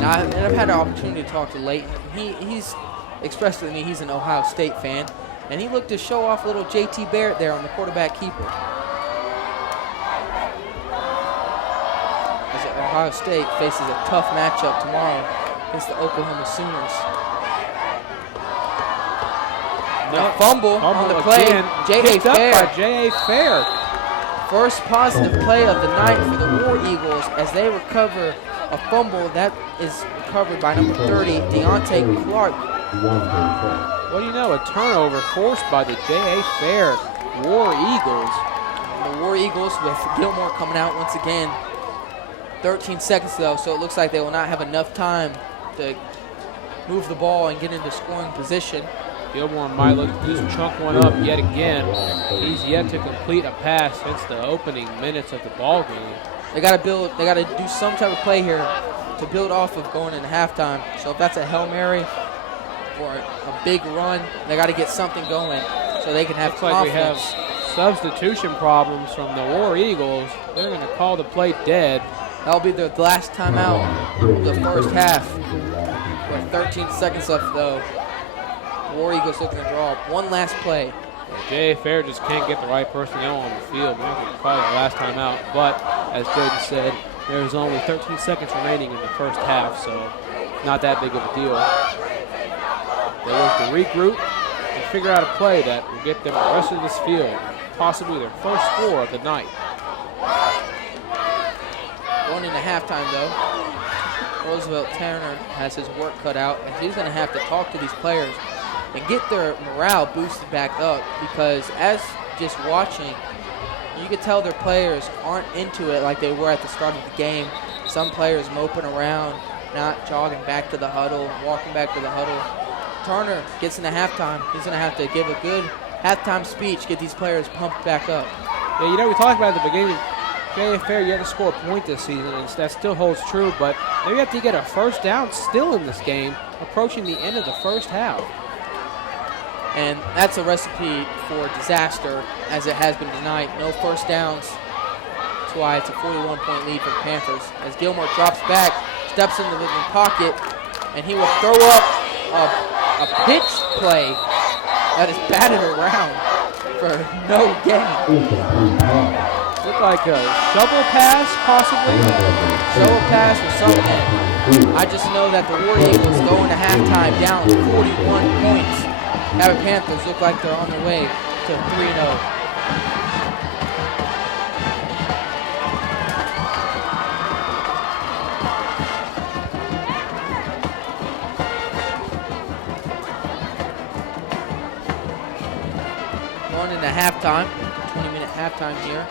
Now, I've had an opportunity to talk to Leighton. He's expressed to me he's an Ohio State fan, and he looked to show off a little J.T. Barrett there on the quarterback keeper. As Ohio State faces a tough matchup tomorrow against the Oklahoma Sooners. Fumble on the play. J.A. Fair. First positive play of the night for the War Eagles as they recover a fumble that is recovered by number 30, Deontay Clark. What do you know? A turnover forced by the J.A. Fair War Eagles. The War Eagles with Gilmore coming out once again. 13 seconds though, so it looks like they will not have enough time to move the ball and get into scoring position. Gilmore might look to just chunk one up yet again. He's yet to complete a pass since the opening minutes of the ball game. They got to do some type of play here to build off of going into halftime. So if that's a Hail Mary or a big run, they got to get something going so they can have confidence. Like we have substitution problems from the War Eagles. They're going to call the play dead. That'll be the last timeout of the first half. With 13 seconds left though. War Eagles looking to draw up one last play. J.A. Fair just can't get the right personnel on the field. We're not going to call it last time out. But, as Jaden said, there's only 13 seconds remaining in the first half, so not that big of a deal. They look to regroup and figure out a play that will get them the rest of this field, possibly their first score of the night. Going into halftime, though, Roosevelt Turner has his work cut out, and he's going to have to talk to these players and get their morale boosted back up, because as just watching, you could tell their players aren't into it like they were at the start of the game. Some players moping around, not jogging back to the huddle, walking back to the huddle. Turner gets into halftime. He's going to have to give a good halftime speech, get these players pumped back up. Yeah, we talked about at the beginning, J.A. Fair, you had to score a point this season, and that still holds true, but now you have to get a first down still in this game, approaching the end of the first half. And that's a recipe for disaster, as it has been tonight. No first downs. That's why it's a 41-point lead for the Panthers. As Gilmore drops back, steps into the pocket, and he will throw up a pitch play that is batted around for no gain. Looked like a shovel pass, possibly. Shovel pass or something. I just know that the War Eagles go into halftime down 41 points. Cabot Panthers look like they're on their way to 3-0. Going into halftime, 20-minute halftime here.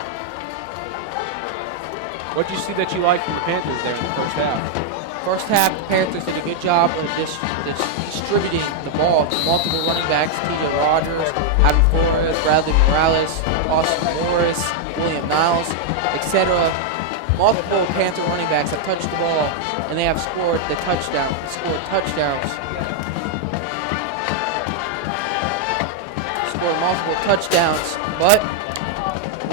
What did you see that you liked from the Panthers there in the first half? First half, the Panthers did a good job of distributing the ball to multiple running backs: T.J. Rogers, Adam Flores, Bradley Morales, Austin Morris, William Niles, etc. Multiple Panther running backs have touched the ball, and they have scored touchdowns. Scored multiple touchdowns, but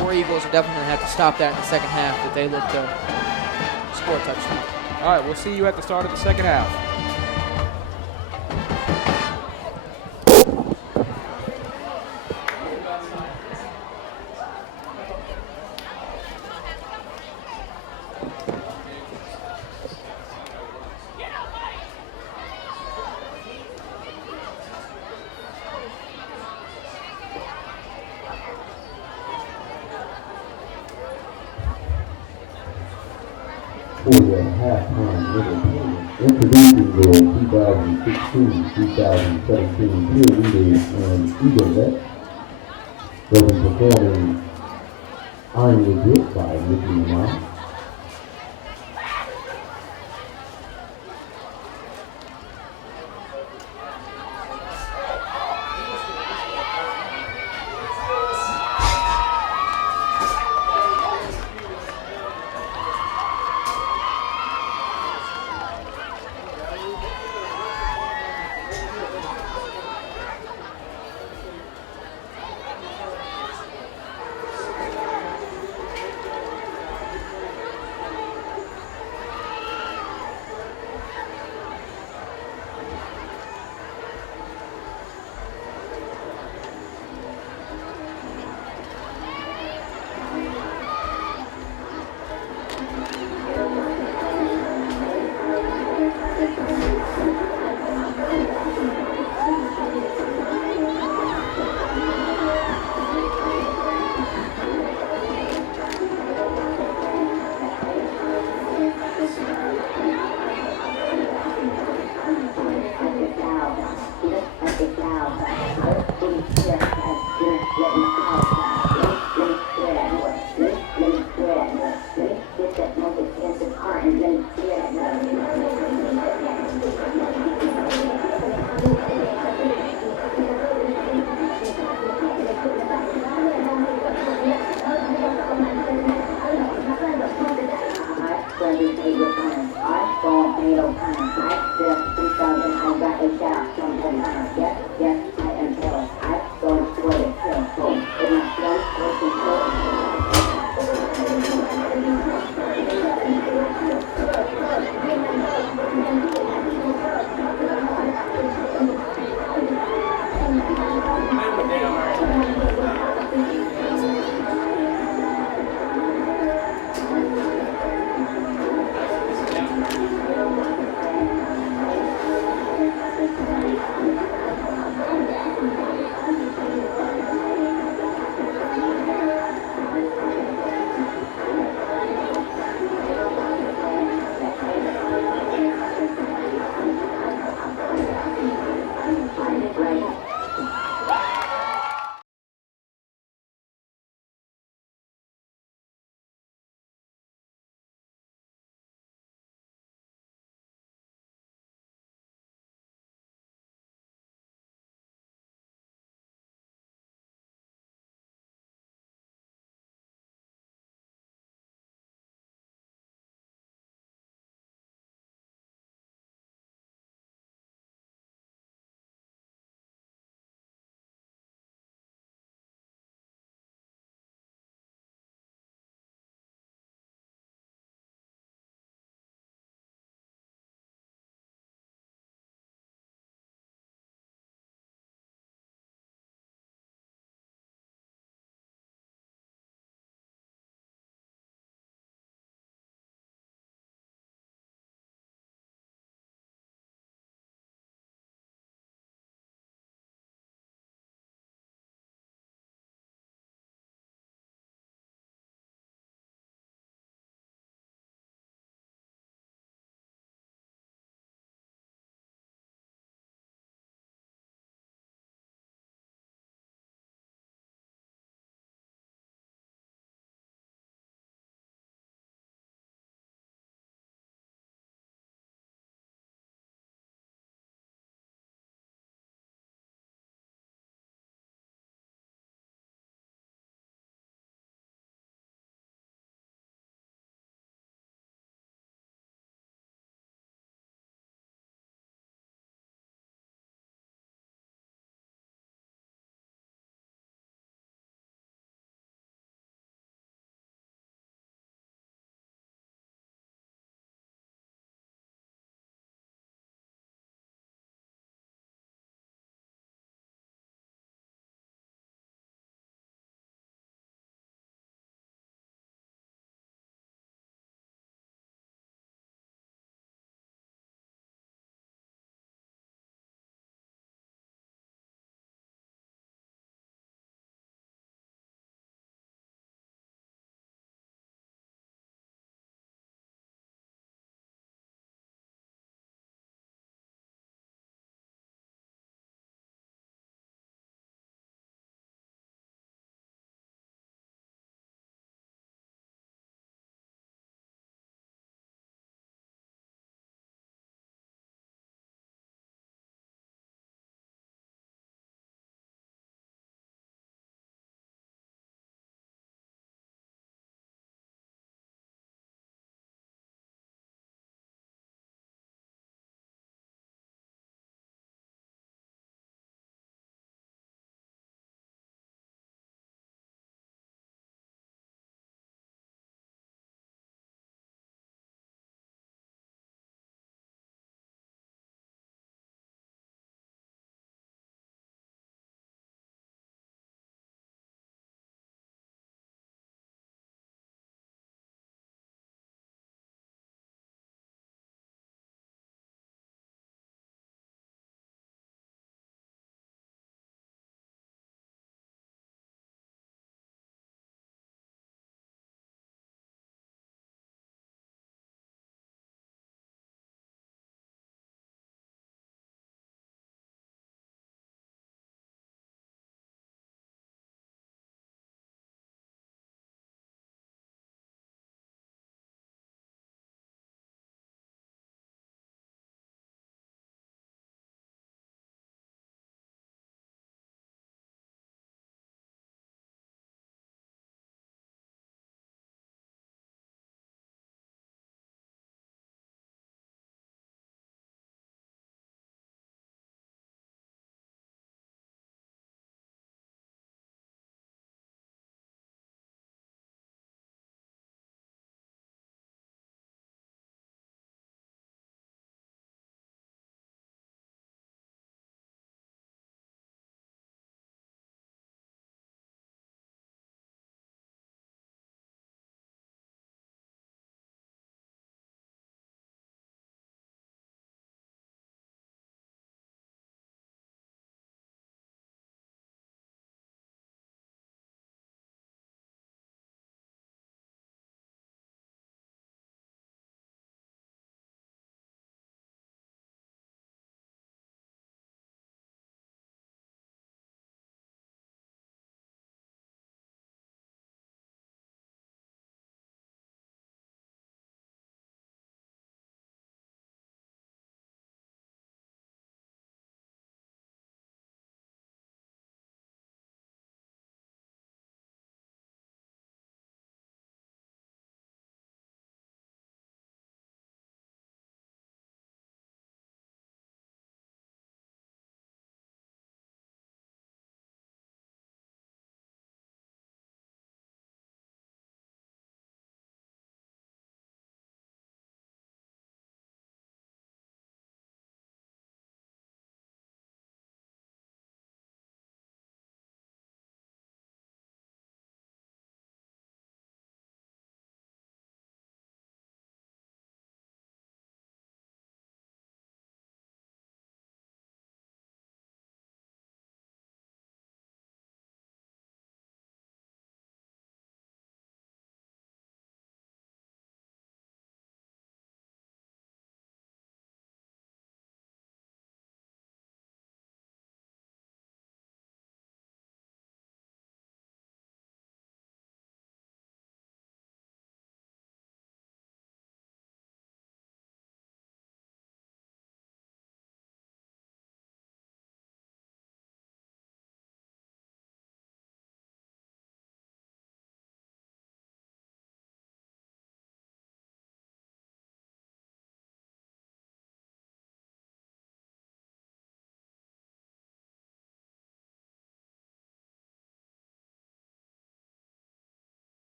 War Eagles are definitely going to have to stop that in the second half if they look to score a touchdown. All right, we'll see you at the start of the second half. For the halftime entertainment, introducing the 2016-2017 cheerleaders and Eaglettes. They'll be performing I'm Legit by Mickey Mouse.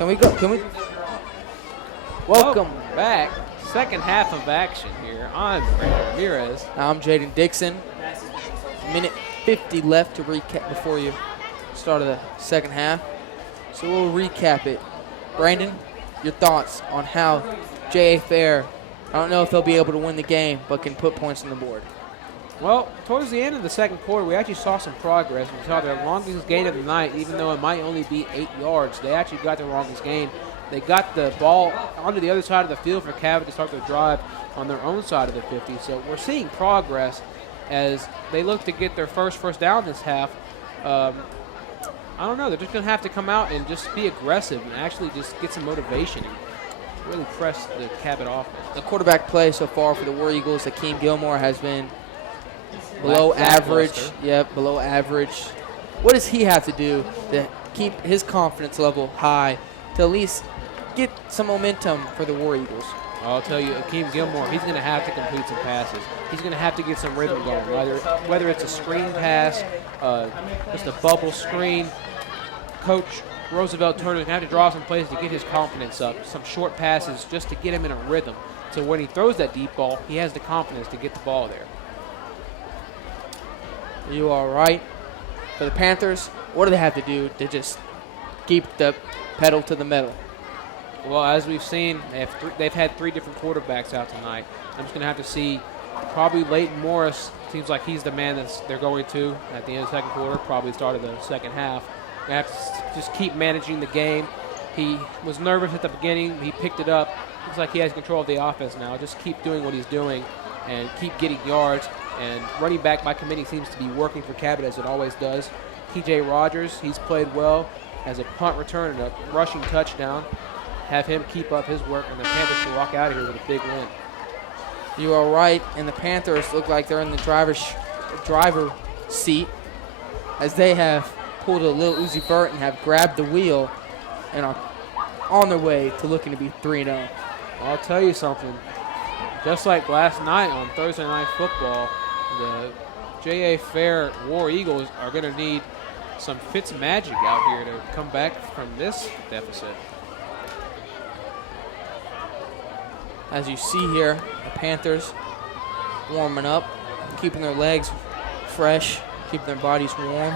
Can we go? Can we? Welcome. Back. Second half of action here. I'm Brandon Ramirez. I'm Jaden Dixon. Minute 50 left to recap before you start of the second half. So we'll recap it. Brandon, your thoughts on how J.A. Fair, I don't know if they'll be able to win the game, but can put points on the board. Well, towards the end of the second quarter, we actually saw some progress. We saw their longest gain of the night, even though it might only be 8 yards. They actually got their longest gain. They got the ball onto the other side of the field for Cabot to start their drive on their own side of the 50. So we're seeing progress as they look to get their first down this half. I don't know. They're just going to have to come out and just be aggressive and actually just get some motivation and really press the Cabot offense. The quarterback play so far for the War Eagles, Akeem Gilmore, has been below average. Yep, below average. What does he have to do to keep his confidence level high to at least get some momentum for the War Eagles? I'll tell you, Akeem Gilmore, he's going to have to complete some passes. He's going to have to get some rhythm going, whether it's a screen pass, just a bubble screen. Coach Roosevelt Turner's going to have to draw some plays to get his confidence up, some short passes just to get him in a rhythm. So when he throws that deep ball, he has the confidence to get the ball there. You are right. For the Panthers, what do they have to do to just keep the pedal to the metal? Well, as we've seen, they've had 3 different quarterbacks out tonight. I'm just going to have to see probably Leighton Morris. Seems like he's the man they're going to at the end of the second quarter, probably start of the second half. They have to just keep managing the game. He was nervous at the beginning. He picked it up. Looks like he has control of the offense now. Just keep doing what he's doing and keep getting yards. And running back by committee seems to be working for Cabot as it always does. TJ Rogers, he's played well as a punt return and a rushing touchdown. Have him keep up his work, and the Panthers should walk out of here with a big win. You are right, and the Panthers look like they're in the driver seat as they have pulled a little Uzi Vert and have grabbed the wheel and are on their way to looking to be 3-0. I'll tell you something. Just like last night on Thursday Night Football, the J.A. Fair War Eagles are going to need some Fitz magic out here to come back from this deficit. As you see here, the Panthers warming up, keeping their legs fresh, keeping their bodies warm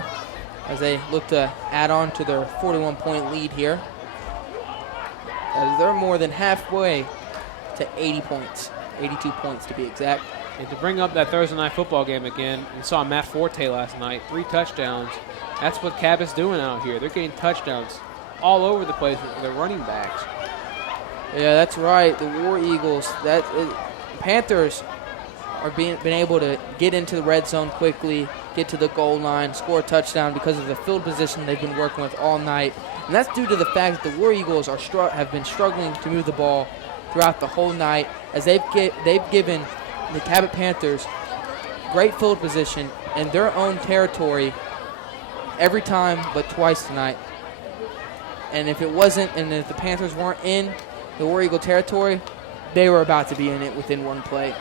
as they look to add on to their 41-point lead here. As they're more than halfway to 80 points, 82 points to be exact. And to bring up that Thursday Night Football game again, we saw Matt Forte last night, 3 touchdowns. That's what Cabot's doing out here. They're getting touchdowns all over the place with their running backs. Yeah, that's right. The War Eagles, Panthers are been able to get into the red zone quickly, get to the goal line, score a touchdown because of the field position they've been working with all night. And that's due to the fact that the War Eagles have been struggling to move the ball throughout the whole night as they've given the Cabot Panthers great field position in their own territory every time but twice tonight. And if it wasn't, and if the Panthers weren't in the War Eagle territory, they were about to be in it within one play.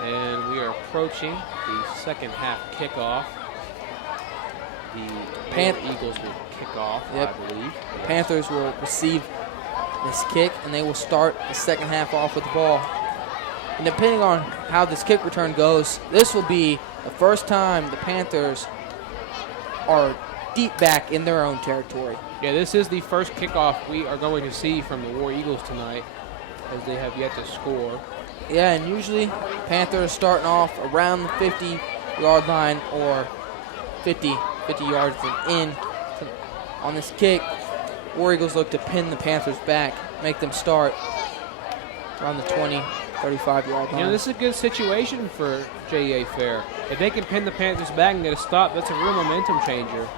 And we are approaching the second half kickoff. The Eagles will kick off, yep. I believe. The Panthers will receive this kick, and they will start the second half off with the ball. And depending on how this kick return goes, this will be the first time the Panthers are deep back in their own territory. Yeah, this is the first kickoff we are going to see from the War Eagles tonight as they have yet to score. Yeah, and usually Panthers starting off around the 50-yard line or 50 yards in. On this kick, War Eagles look to pin the Panthers back, make them start around the 20, 35-yard line. You know, this is a good situation for J.A. Fair. If they can pin the Panthers back and get a stop, that's a real momentum changer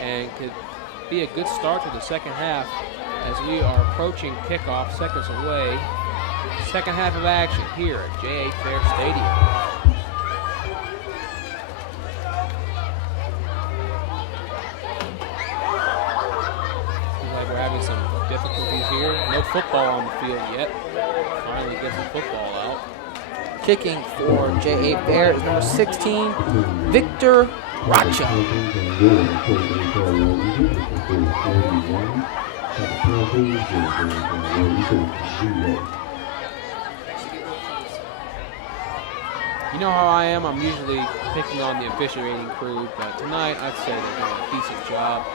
and could be a good start to the second half as we are approaching kickoff, seconds away. Second half of action here at J.A. Fair Stadium. Seems like we're having some difficulties here. No football on the field yet. Finally gets the football out. Kicking for J.A. Fair is number 16, Victor Racha. You know how I am. I'm usually picking on the officiating crew, but tonight I'd say they're doing a decent job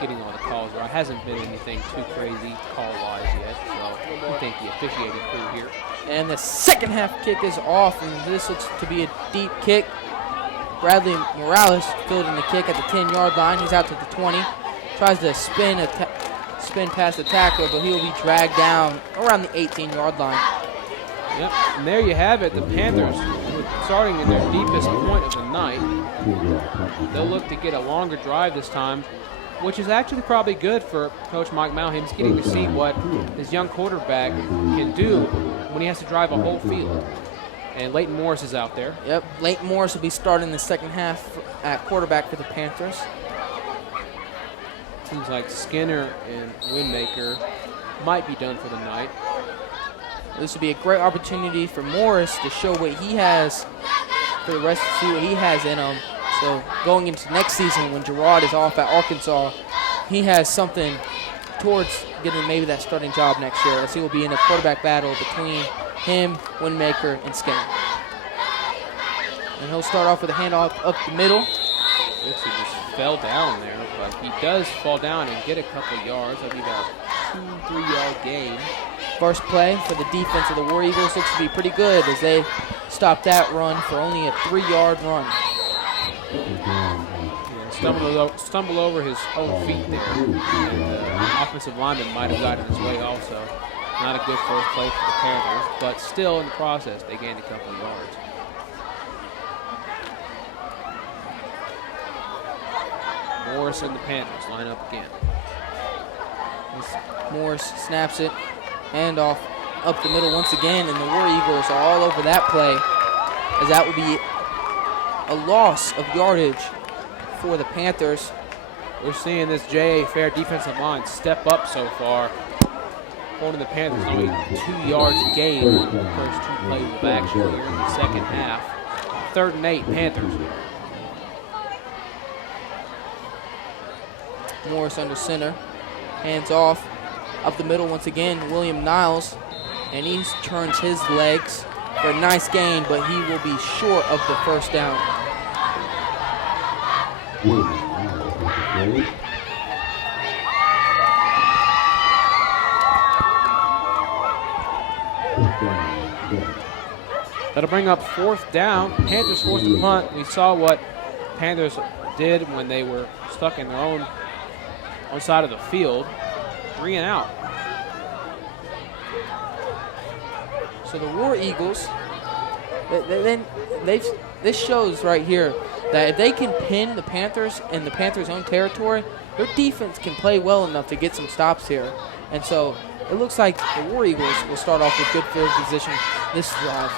getting all the calls right. Hasn't been anything too crazy call-wise yet, so I think the officiating crew here. And the second half kick is off, and this looks to be a deep kick. Bradley Morales fielding the kick at the 10-yard line. He's out to the 20. Tries to spin past the tackler, but he will be dragged down around the 18-yard line. Yep, and there you have it. The Panthers, starting in their deepest point of the night, they'll look to get a longer drive this time, which is actually probably good for Coach Mike Malheim. He's getting to see what his young quarterback can do when he has to drive a whole field. And Leighton Morris is out there. Yep, Leighton Morris will be starting the second half at quarterback for the Panthers. Seems like Skinner and Winmaker might be done for the night. This would be a great opportunity for Morris to show what he has for the rest, see what he has in him. So going into next season when Gerard is off at Arkansas, he has something towards getting maybe that starting job next year. As he will be in a quarterback battle between him, Winmaker, and Skinner. And he'll start off with a handoff up the middle. Looks like he just fell down there, but he does fall down and get a couple yards. That'll be about a 2-3 yard gain. First play for the defense of the War Eagles looks to be pretty good as they stop that run for only a 3-yard run. Yeah, stumble over his own feet there. And the offensive lineman might have gotten his way also. Not a good first play for the Panthers, but still in the process, they gained a couple of yards. Morris and the Panthers line up again. Morris snaps it. Handoff up the middle once again, and the War Eagles are all over that play, as that will be a loss of yardage for the Panthers. We're seeing this J.A. Fair defensive line step up so far. Holding the Panthers only 2 yards gain on the first 2 plays of action here in the second half. 3rd and 8, Panthers. Morris under center, hands off. Up the middle once again, William Niles, and he turns his legs for a nice gain, but he will be short of the first down. That'll bring up 4th down. Panthers forced a punt. We saw what Panthers did when they were stuck in their own side of the field. 3 and out. So the War Eagles, this shows right here that if they can pin the Panthers in the Panthers' own territory, their defense can play well enough to get some stops here. And so it looks like the War Eagles will start off with good field position this drive.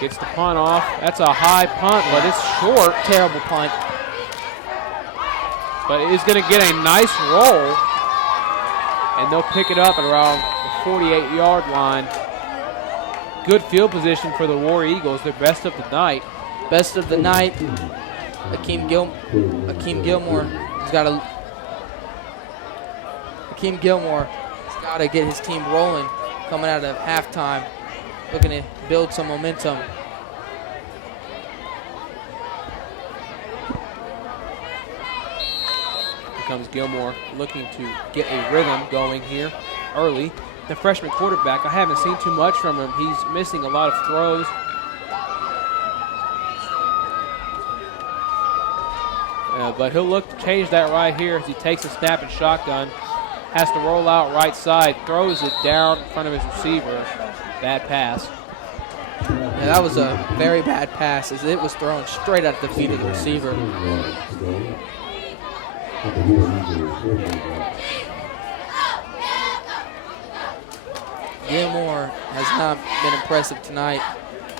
Gets the punt off. That's a high punt, but it's short. Terrible punt. But it is going to get a nice roll, and they'll pick it up at around the 48-yard line. Good field position for the War Eagles. Their best of the night. Best of the night. Akeem Gilmore has got to get his team rolling coming out of halftime, looking to build some momentum. Comes Gilmore looking to get a rhythm going here early. The freshman quarterback, I haven't seen too much from him. He's missing a lot of throws. But he'll look to change that right here as he takes a snap and shotgun. Has to roll out right side, throws it down in front of his receiver. Bad pass. Yeah, that was a very bad pass as it was thrown straight at the feet of the receiver. Gilmore has not been impressive tonight.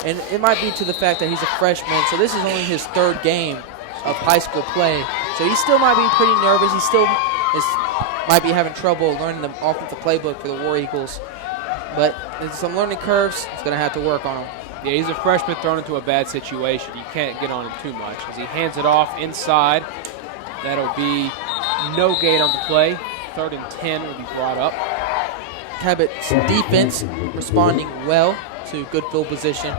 And it might be to the fact that he's a freshman, so this is only his 3rd game of high school play. So he still might be pretty nervous. He still might be having trouble learning the offensive playbook for the War Eagles. But there's some learning curves. He's going to have to work on them. Yeah, he's a freshman thrown into a bad situation. You can't get on him too much. As he hands it off inside, that'll be no gain on the play. 3rd and 10 will be brought up. Cabot's defense responding well to good field position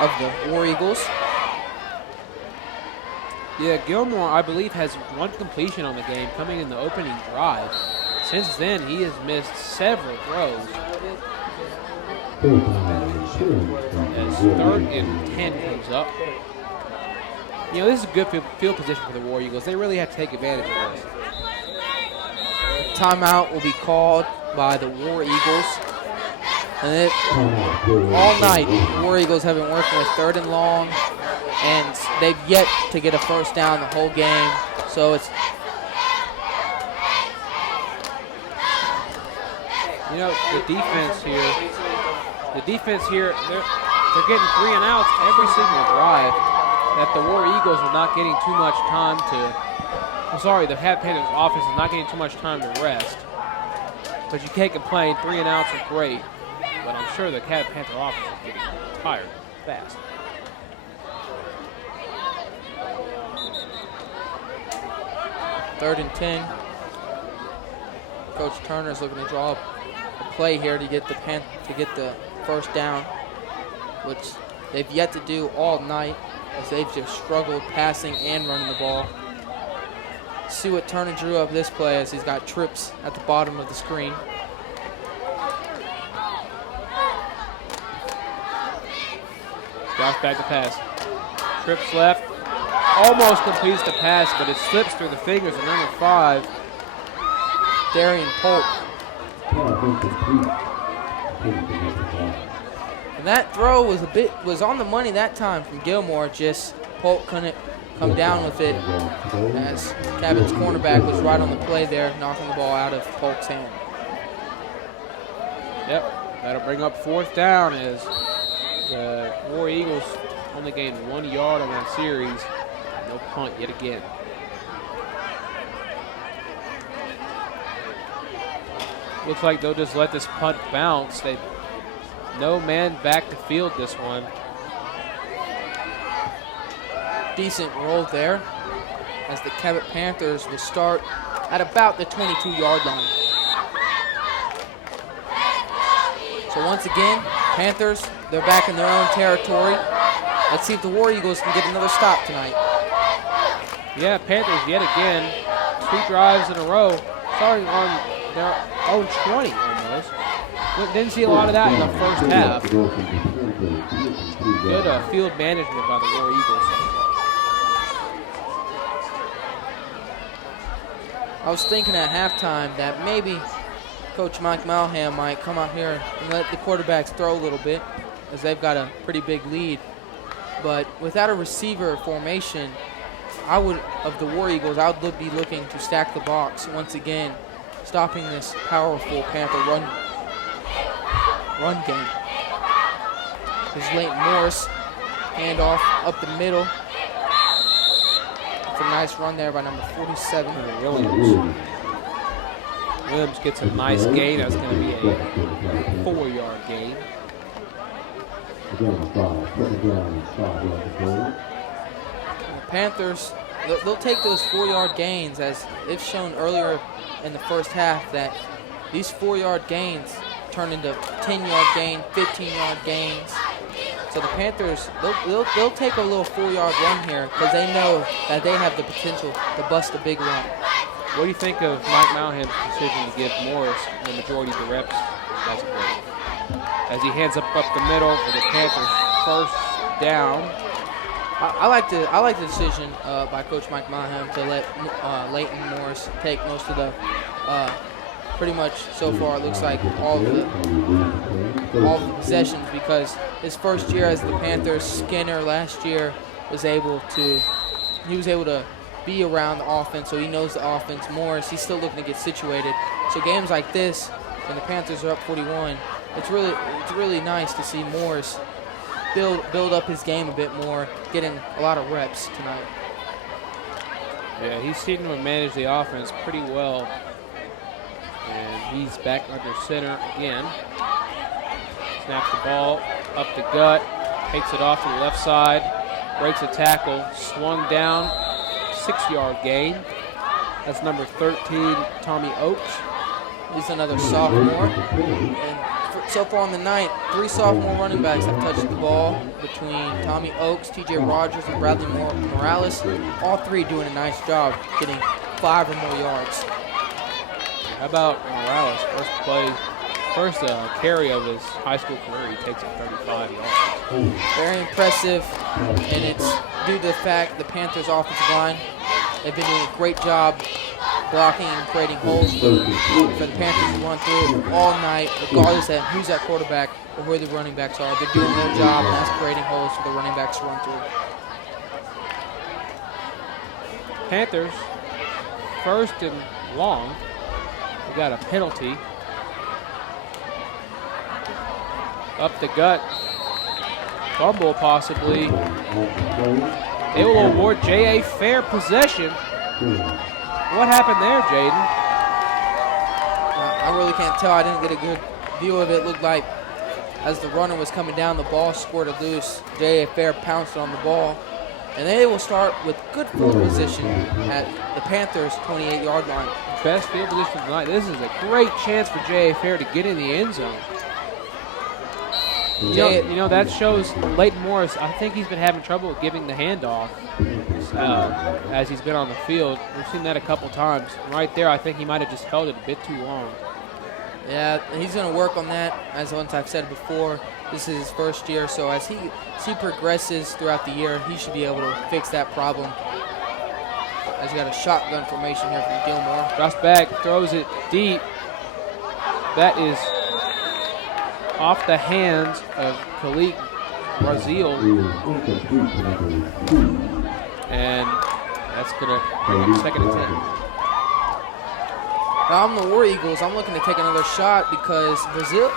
of the War Eagles. Yeah, Gilmore, I believe, has 1 completion on the game coming in the opening drive. Since then, he has missed several throws. As 3rd and 10 comes up. You know, this is a good field position for the War Eagles. They really have to take advantage of this. Timeout will be called by the War Eagles. And all night, the War Eagles have been working with 3rd and long, and they've yet to get a first down the whole game. So it's, you know, the defense here, they're getting 3 and outs every single drive. That the War Eagles are not getting too much time the Cabot Panthers offense is not getting too much time to rest. But you can't complain, 3 and outs are great. But I'm sure the Cabot Panther offense is getting tired fast. Third and 10. Coach Turner is looking to draw up a play here to get the first down, which they've yet to do all night, as they've just struggled passing and running the ball. See what Turner drew up this play, as he's got trips at the bottom of the screen. Josh back to pass. Trips left. Almost completes the pass, but it slips through the fingers of number 5. Darian Polk. And that throw was on the money that time from Gilmore. Just Polk couldn't come down with it, as Cabot's cornerback was right on the play there, knocking the ball out of Polk's hand. Yep, that'll bring up 4th down, as the War Eagles only gained 1 yard on that series. No punt yet again. Looks like they'll just let this punt bounce. No man back to field this one. Decent roll there, as the Cabot Panthers will start at about the 22-yard line. So once again, Panthers, they're back in their own territory. Let's see if the War Eagles can get another stop tonight. Yeah, Panthers yet again, 2 drives in a row, starting on their own 20 almost. Didn't see a lot of that in the first half. Good field management by the War Eagles. I was thinking at halftime that maybe Coach Mike Malham might come out here and let the quarterbacks throw a little bit, as they've got a pretty big lead. But without a receiver formation, of the War Eagles, I would be looking to stack the box once again, stopping this powerful Panther run game. There's Leighton Morris, handoff up the middle. It's a nice run there by number 47. Williams gets a nice gain. That's going to be a 4-yard gain. The Panthers, they'll take those 4-yard gains, as they've shown earlier in the first half that these 4-yard gains turn into 10-yard gain, 15-yard gains. So the Panthers, they'll take a little 4-yard run here, because they know that they have the potential to bust a big run. What do you think of Mike Malham's decision to give Morris the majority of the reps as he hands up the middle for the Panthers' first down? I like the decision by Coach Mike Malham to let Leighton Morris take most of the, pretty much so far it looks like all of the possessions, because his first year as the Panthers, Skinner last year was able to be around the offense, so he knows the offense. Morris, he's still looking to get situated. So games like this, when the Panthers are up 41, it's really nice to see Morris build up his game a bit more, getting a lot of reps tonight. Yeah, he's seen him manage the offense pretty well. And he's back under center again. Snaps the ball up the gut. Takes it off to the left side, breaks a tackle, swung down, 6-yard gain. That's number 13, Tommy Oakes. He's another sophomore. And so far on the night, 3 sophomore running backs have touched the ball between Tommy Oakes, TJ Rogers, and Bradley Morales. All 3 doing a nice job getting 5 or more yards. How about Morales? First carry of his high school career, he takes it 35 yards. Very impressive, and it's due to the fact the Panthers' offensive line, they've been doing a great job blocking and creating holes for the Panthers to run through all night, regardless of who's at quarterback or where the running backs are. They're doing their job, and that's creating holes for the running backs to run through. Panthers, 1st and long. We got a penalty. Up the gut. Fumble possibly. They will award J.A. fair possession. What happened there, Jaden? I really can't tell. I didn't get a good view of it. It looked like as the runner was coming down, the ball squirted loose. J.A. Fair pounced on the ball. And they will start with good field position at the Panthers' 28-yard line. Best field position tonight. This is a great chance for J.A. Fair to get in the end zone. You know, that shows Leighton Morris, I think he's been having trouble with giving the handoff as he's been on the field. We've seen that a couple times. Right there, I think he might have just held it a bit too long. Yeah, he's going to work on that. As once I've said before, this is his first year, so as he progresses throughout the year, he should be able to fix that problem. As you got a shotgun formation here from Gilmore. Drops back, throws it deep. That is off the hands of Khalid Brazil. And that's going to bring up 2nd and 10. Now I'm the War Eagles. I'm looking to take another shot because Brazil,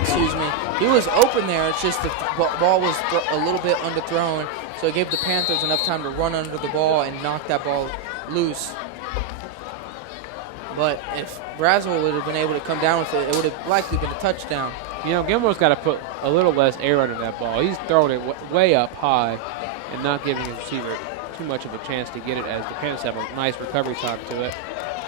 excuse me, he was open there. It's just the ball was a little bit underthrown, so it gave the Panthers enough time to run under the ball and knock that ball loose. But if Brazil would have been able to come down with it, it would have likely been a touchdown. You know, Gilmore's got to put a little less air under that ball. He's throwing it way up high and not giving his receiver too much of a chance to get it, as the Panthers have a nice recovery time to it.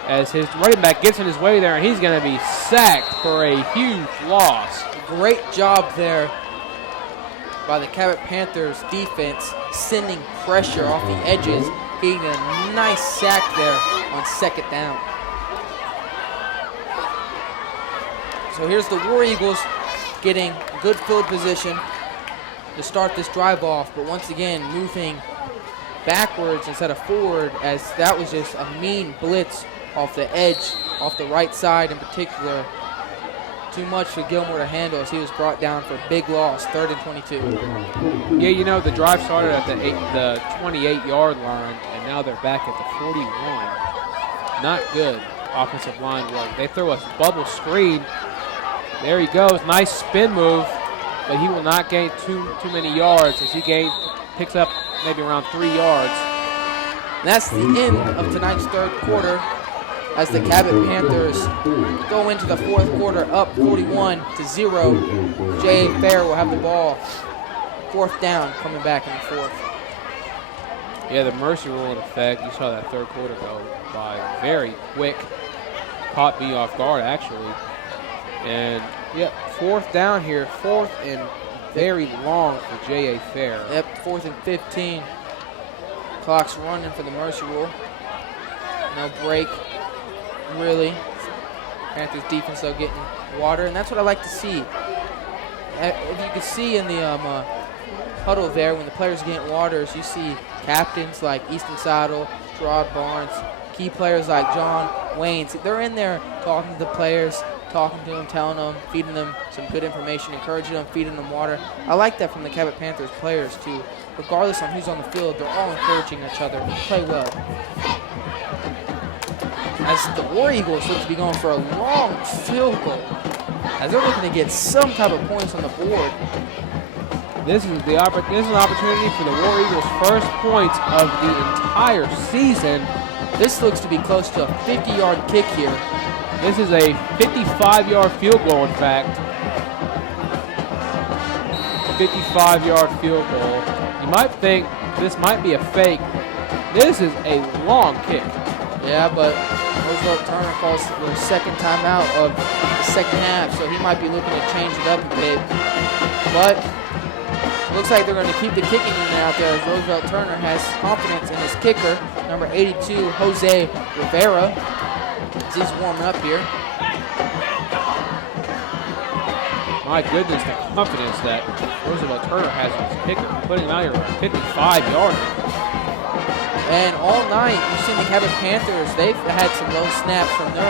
As his running back gets in his way there, and he's going to be sacked for a huge loss. Great job there by the Cabot Panthers defense, sending pressure off the edges, getting a nice sack there on 2nd down. So here's the War Eagles getting good field position to start this drive off, but once again moving backwards instead of forward, as that was just a mean blitz off the edge, off the right side in particular. Too much for Gilmore to handle as he was brought down for a big loss, 3rd and 22. Yeah, you know, the drive started at the 28-yard line, and now they're back at the 41. Not good offensive line work. They throw a bubble screen. There he goes, nice spin move, but he will not gain too many yards as he picks up maybe around 3 yards. And that's the end of tonight's 3rd quarter as the Cabot Panthers go into the 4th quarter up 41-0. J.A. Fair will have the ball. 4th down coming back in the 4th. Yeah, the mercy rule in effect. You saw that 3rd quarter go by very quick. Caught me off guard, actually. And, yeah, 4th down here. 4th and very long for J.A. Fair. Yep, 4th and 15. Clock's running for the mercy rule. No break, really. Panthers defense, though, getting water, and that's what I like to see. If you can see in the huddle there, when the players are getting waters, you see captains like Easton Saddle, Gerard Barnes, key players like John Waynes. They're in there talking to the players, talking to them, telling them, feeding them some good information, encouraging them, feeding them water. I like that from the Cabot Panthers players, too. Regardless on who's on the field, they're all encouraging each other to play well. As the War Eagles look to be going for a long field goal, as they're looking to get some type of points on the board. This is an opportunity for the War Eagles' first points of the entire season. This looks to be close to a 50-yard kick here. This is a 55-yard field goal, in fact. 55-yard field goal. You might think this might be a fake. This is a long kick. Yeah, but Roosevelt Turner calls the second timeout of the second half, so he might be looking to change it up a bit. But looks like they're going to keep the kicking unit out there as Roosevelt Turner has confidence in his kicker, number 82, Jose Rivera, as he's warming up here. My goodness, the confidence that Roosevelt Turner has in his kicker, putting him out here at 55-yarder. And all night, you've seen the Cabot Panthers, they've had some low snaps from their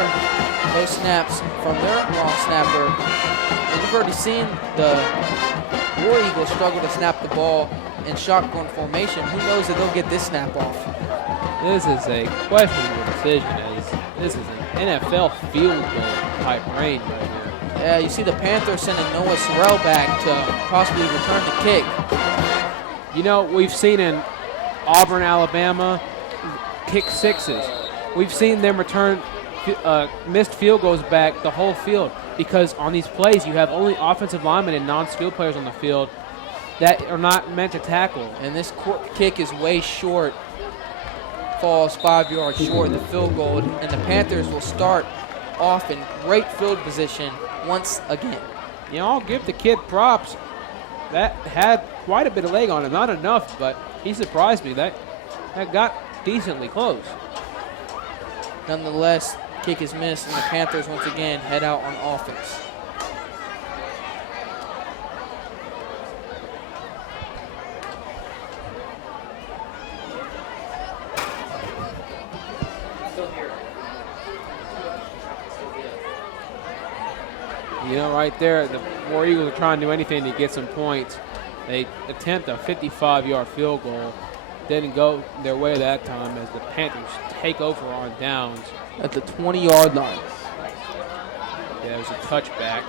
long snapper. And you've already seen the War Eagles struggle to snap the ball in shotgun formation. Who knows if they'll get this snap off? This is a questionable decision, as this is an NFL field goal type range right here. Yeah, you see the Panthers sending Noah Sorrell back to possibly return the kick. You know, we've seen in Auburn, Alabama, kick sixes. We've seen them return missed field goals back the whole field because on these plays you have only offensive linemen and non-skill players on the field that are not meant to tackle. And this kick is way short, falls 5 yards short of the field goal, and the Panthers will start off in great field position once again. You know, I'll give the kid props. That had quite a bit of leg on it. Not enough, but he surprised me. That got decently close. Nonetheless, kick is missed, and the Panthers once again head out on offense. You know, right there, the War Eagles are trying to do anything to get some points. They attempt a 55-yard field goal. Didn't go their way that time as the Panthers take over on downs. At the 20-yard line. Yeah, it was a touchback.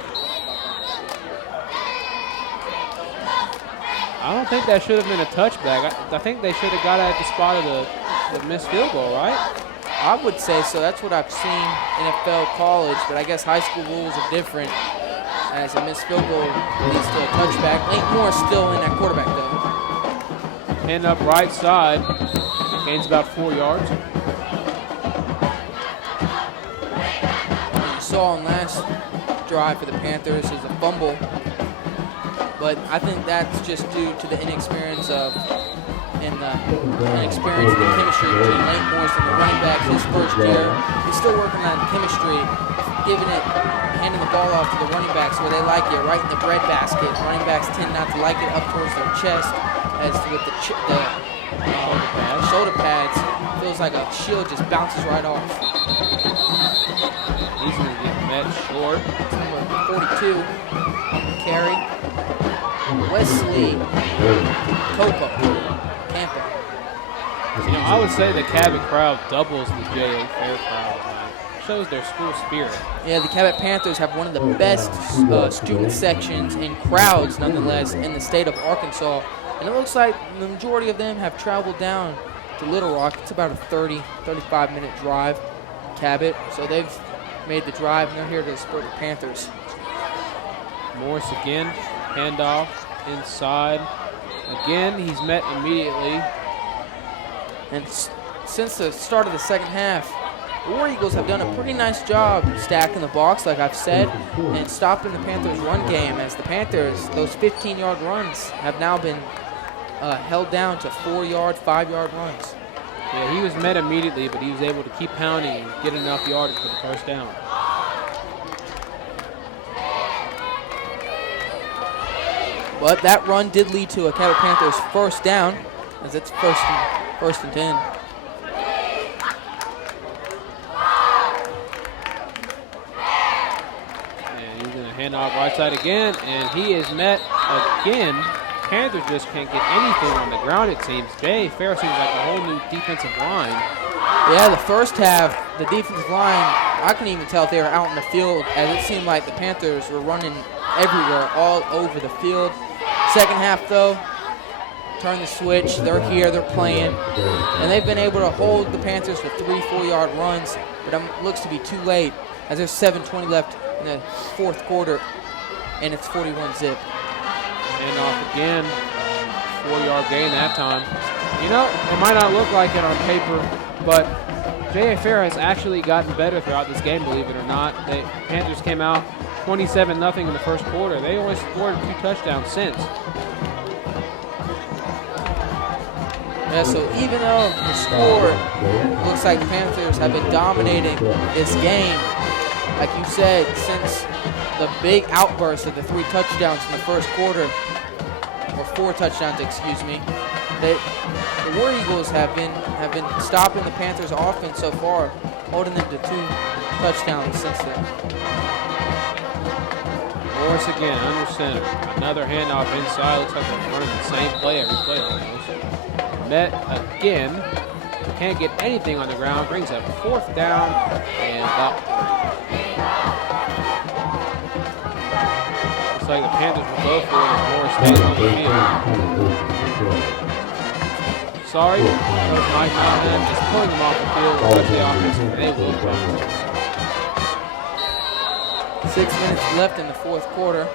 I don't think that should have been a touchback. I think they should have got at the spot of the missed field goal, right? I would say so. That's what I've seen NFL, college, but I guess high school rules are different. As a missed field goal leads to a touchback. Lane Moore still in that quarterback, though. Hand up right side. Gains about 4 yards. And you saw on last drive for the Panthers is a fumble. But I think that's just due to the inexperience and the chemistry between Lane Morris and the running backs his first year. He's still working on chemistry, handing the ball off to the running backs where they like it, right in the bread basket. Running backs tend not to like it up towards their chest, as with the shoulder pads, feels like a shield just bounces right off. Easily getting met short. Number 42, carry. Wesley Campo. You know, I would say the Cabot crowd doubles the J.A. Fair crowd. Shows their school spirit. Yeah, the Cabot Panthers have one of the best student sections and crowds, nonetheless, in the state of Arkansas. And it looks like the majority of them have traveled down to Little Rock. It's about a 30, 35-minute drive, Cabot. So they've made the drive, and they're here to support the Panthers. Morris again, handoff inside. Again, he's met immediately. And since the start of the second half, the War Eagles have done a pretty nice job stacking the box, like I've said, and stopping the Panthers' run game, as the Panthers, those 15-yard runs, have now been held down to 4-yard, 5-yard runs. Yeah, he was met immediately, but he was able to keep pounding and get enough yardage for the first down. But that run did lead to a Cabot Panthers first down, as it's first and 10. And he's going to hand off right side again, and he is met again. Panthers just can't get anything on the ground, it seems. Jay Fair seems like a whole new defensive line. Yeah, the first half, the defensive line, I couldn't even tell if they were out in the field, as it seemed like the Panthers were running everywhere, all over the field. Second half, though, turn the switch. They're here, they're playing, and they've been able to hold the Panthers for 3-4-yard runs, but it looks to be too late, as there's 7:20 left in the fourth quarter, and it's 41-zip. Handoff again. 4-yard gain that time. You know, it might not look like it on paper, but J.A. Fair has actually gotten better throughout this game, believe it or not. The Panthers came out 27-0 in the first quarter. They only scored 2 touchdowns since. Yeah, so even though the score looks like the Panthers have been dominating this game, like you said, since the big outburst of the 3 touchdowns in the first quarter, or 4 touchdowns, excuse me, the War Eagles have been stopping the Panthers' offense so far, holding them to 2 touchdowns since then. Morris again, under center. Another handoff inside. Looks like they're running the same play every play almost. Met again. Can't get anything on the ground. Brings up 4th down and about 3. Looks like the Panthers will go for it as Morris stays on the field. Sorry, Coach Mike Mountain just pulling them off the field. The rest of the offense, they will run. 6 minutes left in the 4th quarter.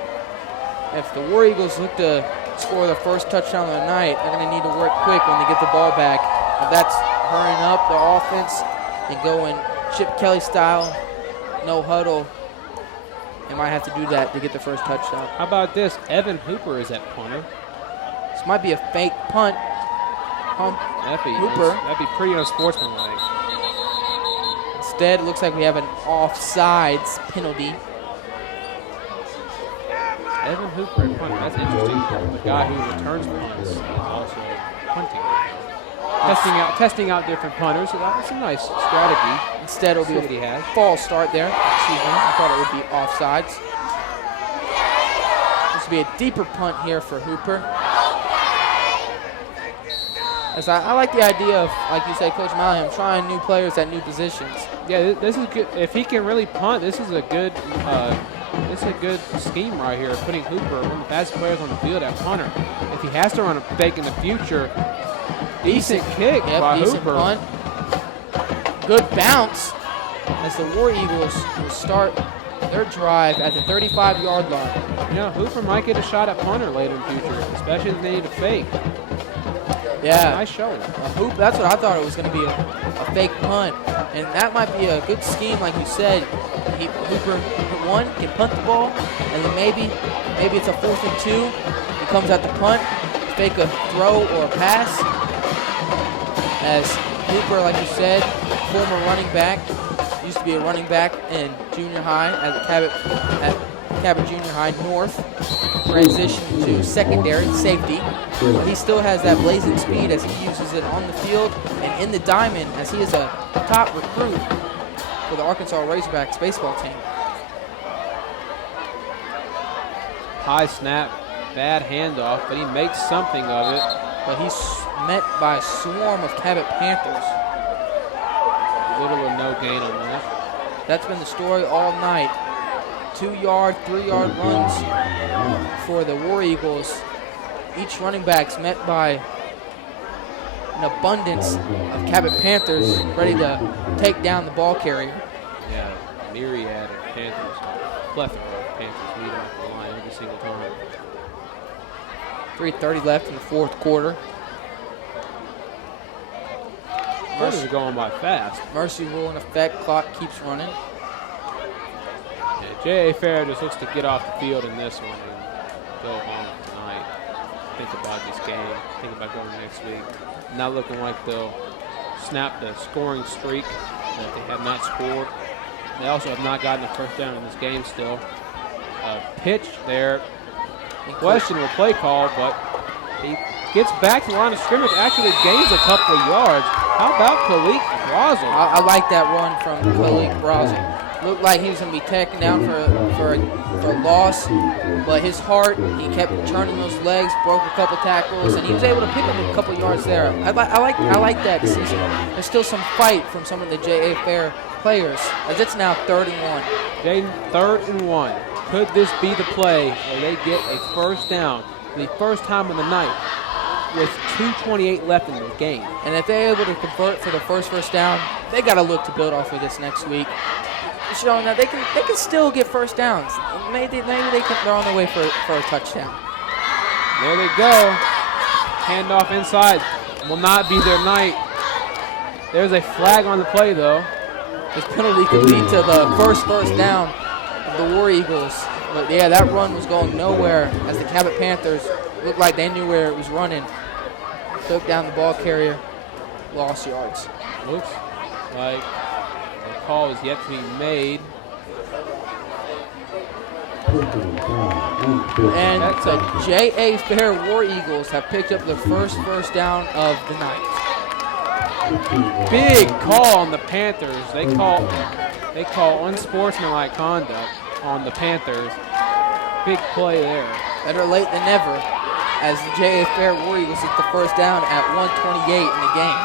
If the War Eagles look to score the first touchdown of the night, they're going to need to work quick when they get the ball back. If that's hurrying up the offense and going Chip Kelly style, no huddle, they might have to do that to get the first touchdown. How about this? Evan Hooper is at punter. This might be a fake punt. Hooper. That'd be pretty unsportsmanlike. Instead, it looks like we have an offsides penalty. Evan Hooper at punter. That's interesting. The guy who returns punts is also punting. Testing out different punters. So that's a nice strategy. Instead, it'll be a false start there. Excuse me. I thought it would be offsides. This will be a deeper punt here for Hooper. As I like the idea of, like you say, Coach Mallingham, trying new players at new positions. Yeah, this is good. If he can really punt, this is a good scheme right here, putting Hooper, one of the best players on the field, at punter. If he has to run a fake in the future, decent kick by decent Hooper. Punt. Good bounce as the War Eagles will start their drive at the 35-yard line. You know, Hooper might get a shot at punter later in the future, especially if they need a fake. Yeah. Nice showing. That's what I thought it was going to be, a fake punt. And that might be a good scheme, like you said. Hooper, one, can punt the ball, and then maybe it's a 4th and 2. He comes out the punt, fake a throw or a pass. As Hooper, like you said, former running back, used to be a running back in junior high at Cabot Junior High North, transitioned to secondary safety. But he still has that blazing speed as he uses it on the field and in the diamond, as he is a top recruit for the Arkansas Razorbacks baseball team. High snap, bad handoff, but he makes something of it. But he's met by a swarm of Cabot Panthers. Little or no gain on that. That's been the story all night. 2-yard, 3-yard runs for the War Eagles. Each running back's met by an abundance of Cabot Panthers ready to take down the ball carrier. Yeah, myriad of Panthers, plethora of Panthers leading off the line every single time. 3:30 left in the 4th quarter. Quarters are going by fast. Mercy rule in effect. Clock keeps running. Yeah, J.A. Fair just looks to get off the field in this one and go home tonight. Think about this game. Think about going next week. Not looking like they'll snap the scoring streak that they have not scored. They also have not gotten a first down in this game still. Pitch there. Questionable play call, but he gets back to the line of scrimmage, actually gains a couple of yards. How about Khalid Brazil? I like that run from Khalid Brazil. Looked like he was going to be taken down for a loss, but his heart, he kept turning those legs, broke a couple tackles, and he was able to pick up a couple yards there. I like that decision. There's still some fight from some of the J.A. Fair players, as it's now 3rd and 1. Jaden, 3rd and 1. Could this be the play where they get a first down for the first time of the night with 2:28 left in the game? And if they're able to convert for the first down, they got to look to build off of this next week, showing that they can still get first downs. Maybe they're on their way for a touchdown. There they go. Handoff inside. Will not be their night. There's a flag on the play, though. This penalty could lead to the first down of the War Eagles. But, yeah, that run was going nowhere as the Cabot Panthers looked like they knew where it was running. Took down the ball carrier, lost yards. Looks like the call is yet to be made. And the J.A. Fair War Eagles have picked up the first down of the night. Big call on the Panthers. They call unsportsmanlike conduct on the Panthers. Big play there. Better late than never as the J.A. Fair War Eagles hit the first down at 1:28 in the game.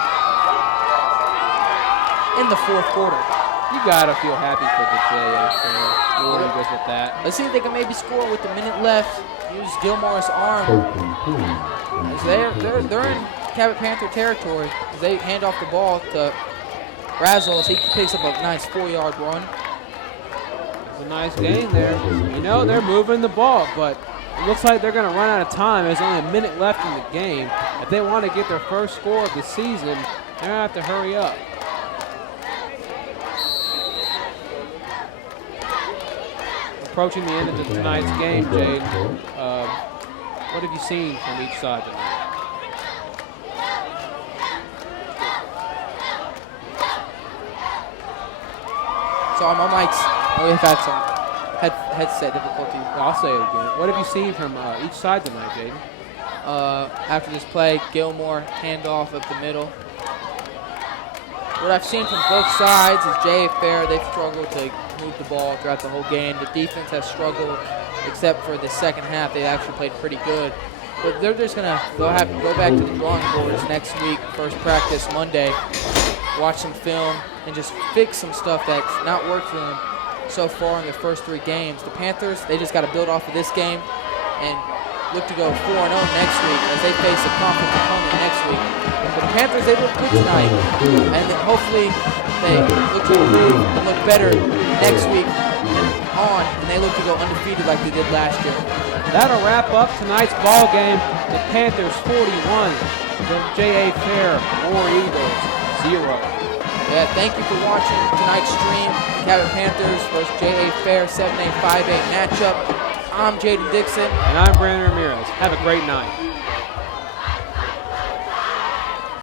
In the fourth quarter. You gotta feel happy for the J.A. Fair War Eagles with that. Let's see if they can maybe score with a minute left. Use Gilmore's arm. As they're in Cabot Panther territory. As they hand off the ball to Razzle as he picks up a nice 4-yard run. It's a nice gain there. You know, they're moving the ball, but it looks like they're going to run out of time. There's only a minute left in the game. If they want to get their first score of the season, they're going to have to hurry up. Approaching the end of tonight's game, Jade. What have you seen from each side tonight? Sorry, my mic's. We've had some headset difficulty. I'll say it again. What have you seen from each side tonight, Jaden? After this play, Gilmore handoff up the middle. What I've seen from both sides is J.A. Fair, they've struggled to move the ball throughout the whole game. The defense has struggled, except for the second half. They actually played pretty good. But they're just going to have to go back to the drawing boards next week, first practice Monday, watch some film, and just fix some stuff that's not worked for them so far in their first 3 games. The Panthers, they just got to build off of this game and look to go 4-0 next week as they face a conference opponent next week. But the Panthers, they look good tonight, and then hopefully they look to improve and look better next week on, and they look to go undefeated like they did last year. That'll wrap up tonight's ball game. The Panthers 41, the J.A. Fair War Eagles 0. Yeah, thank you for watching tonight's stream. Cabot Panthers versus J.A. Fair 7A 5A matchup. I'm Jaden Dixon. And I'm Brandon Ramirez. Have a great night.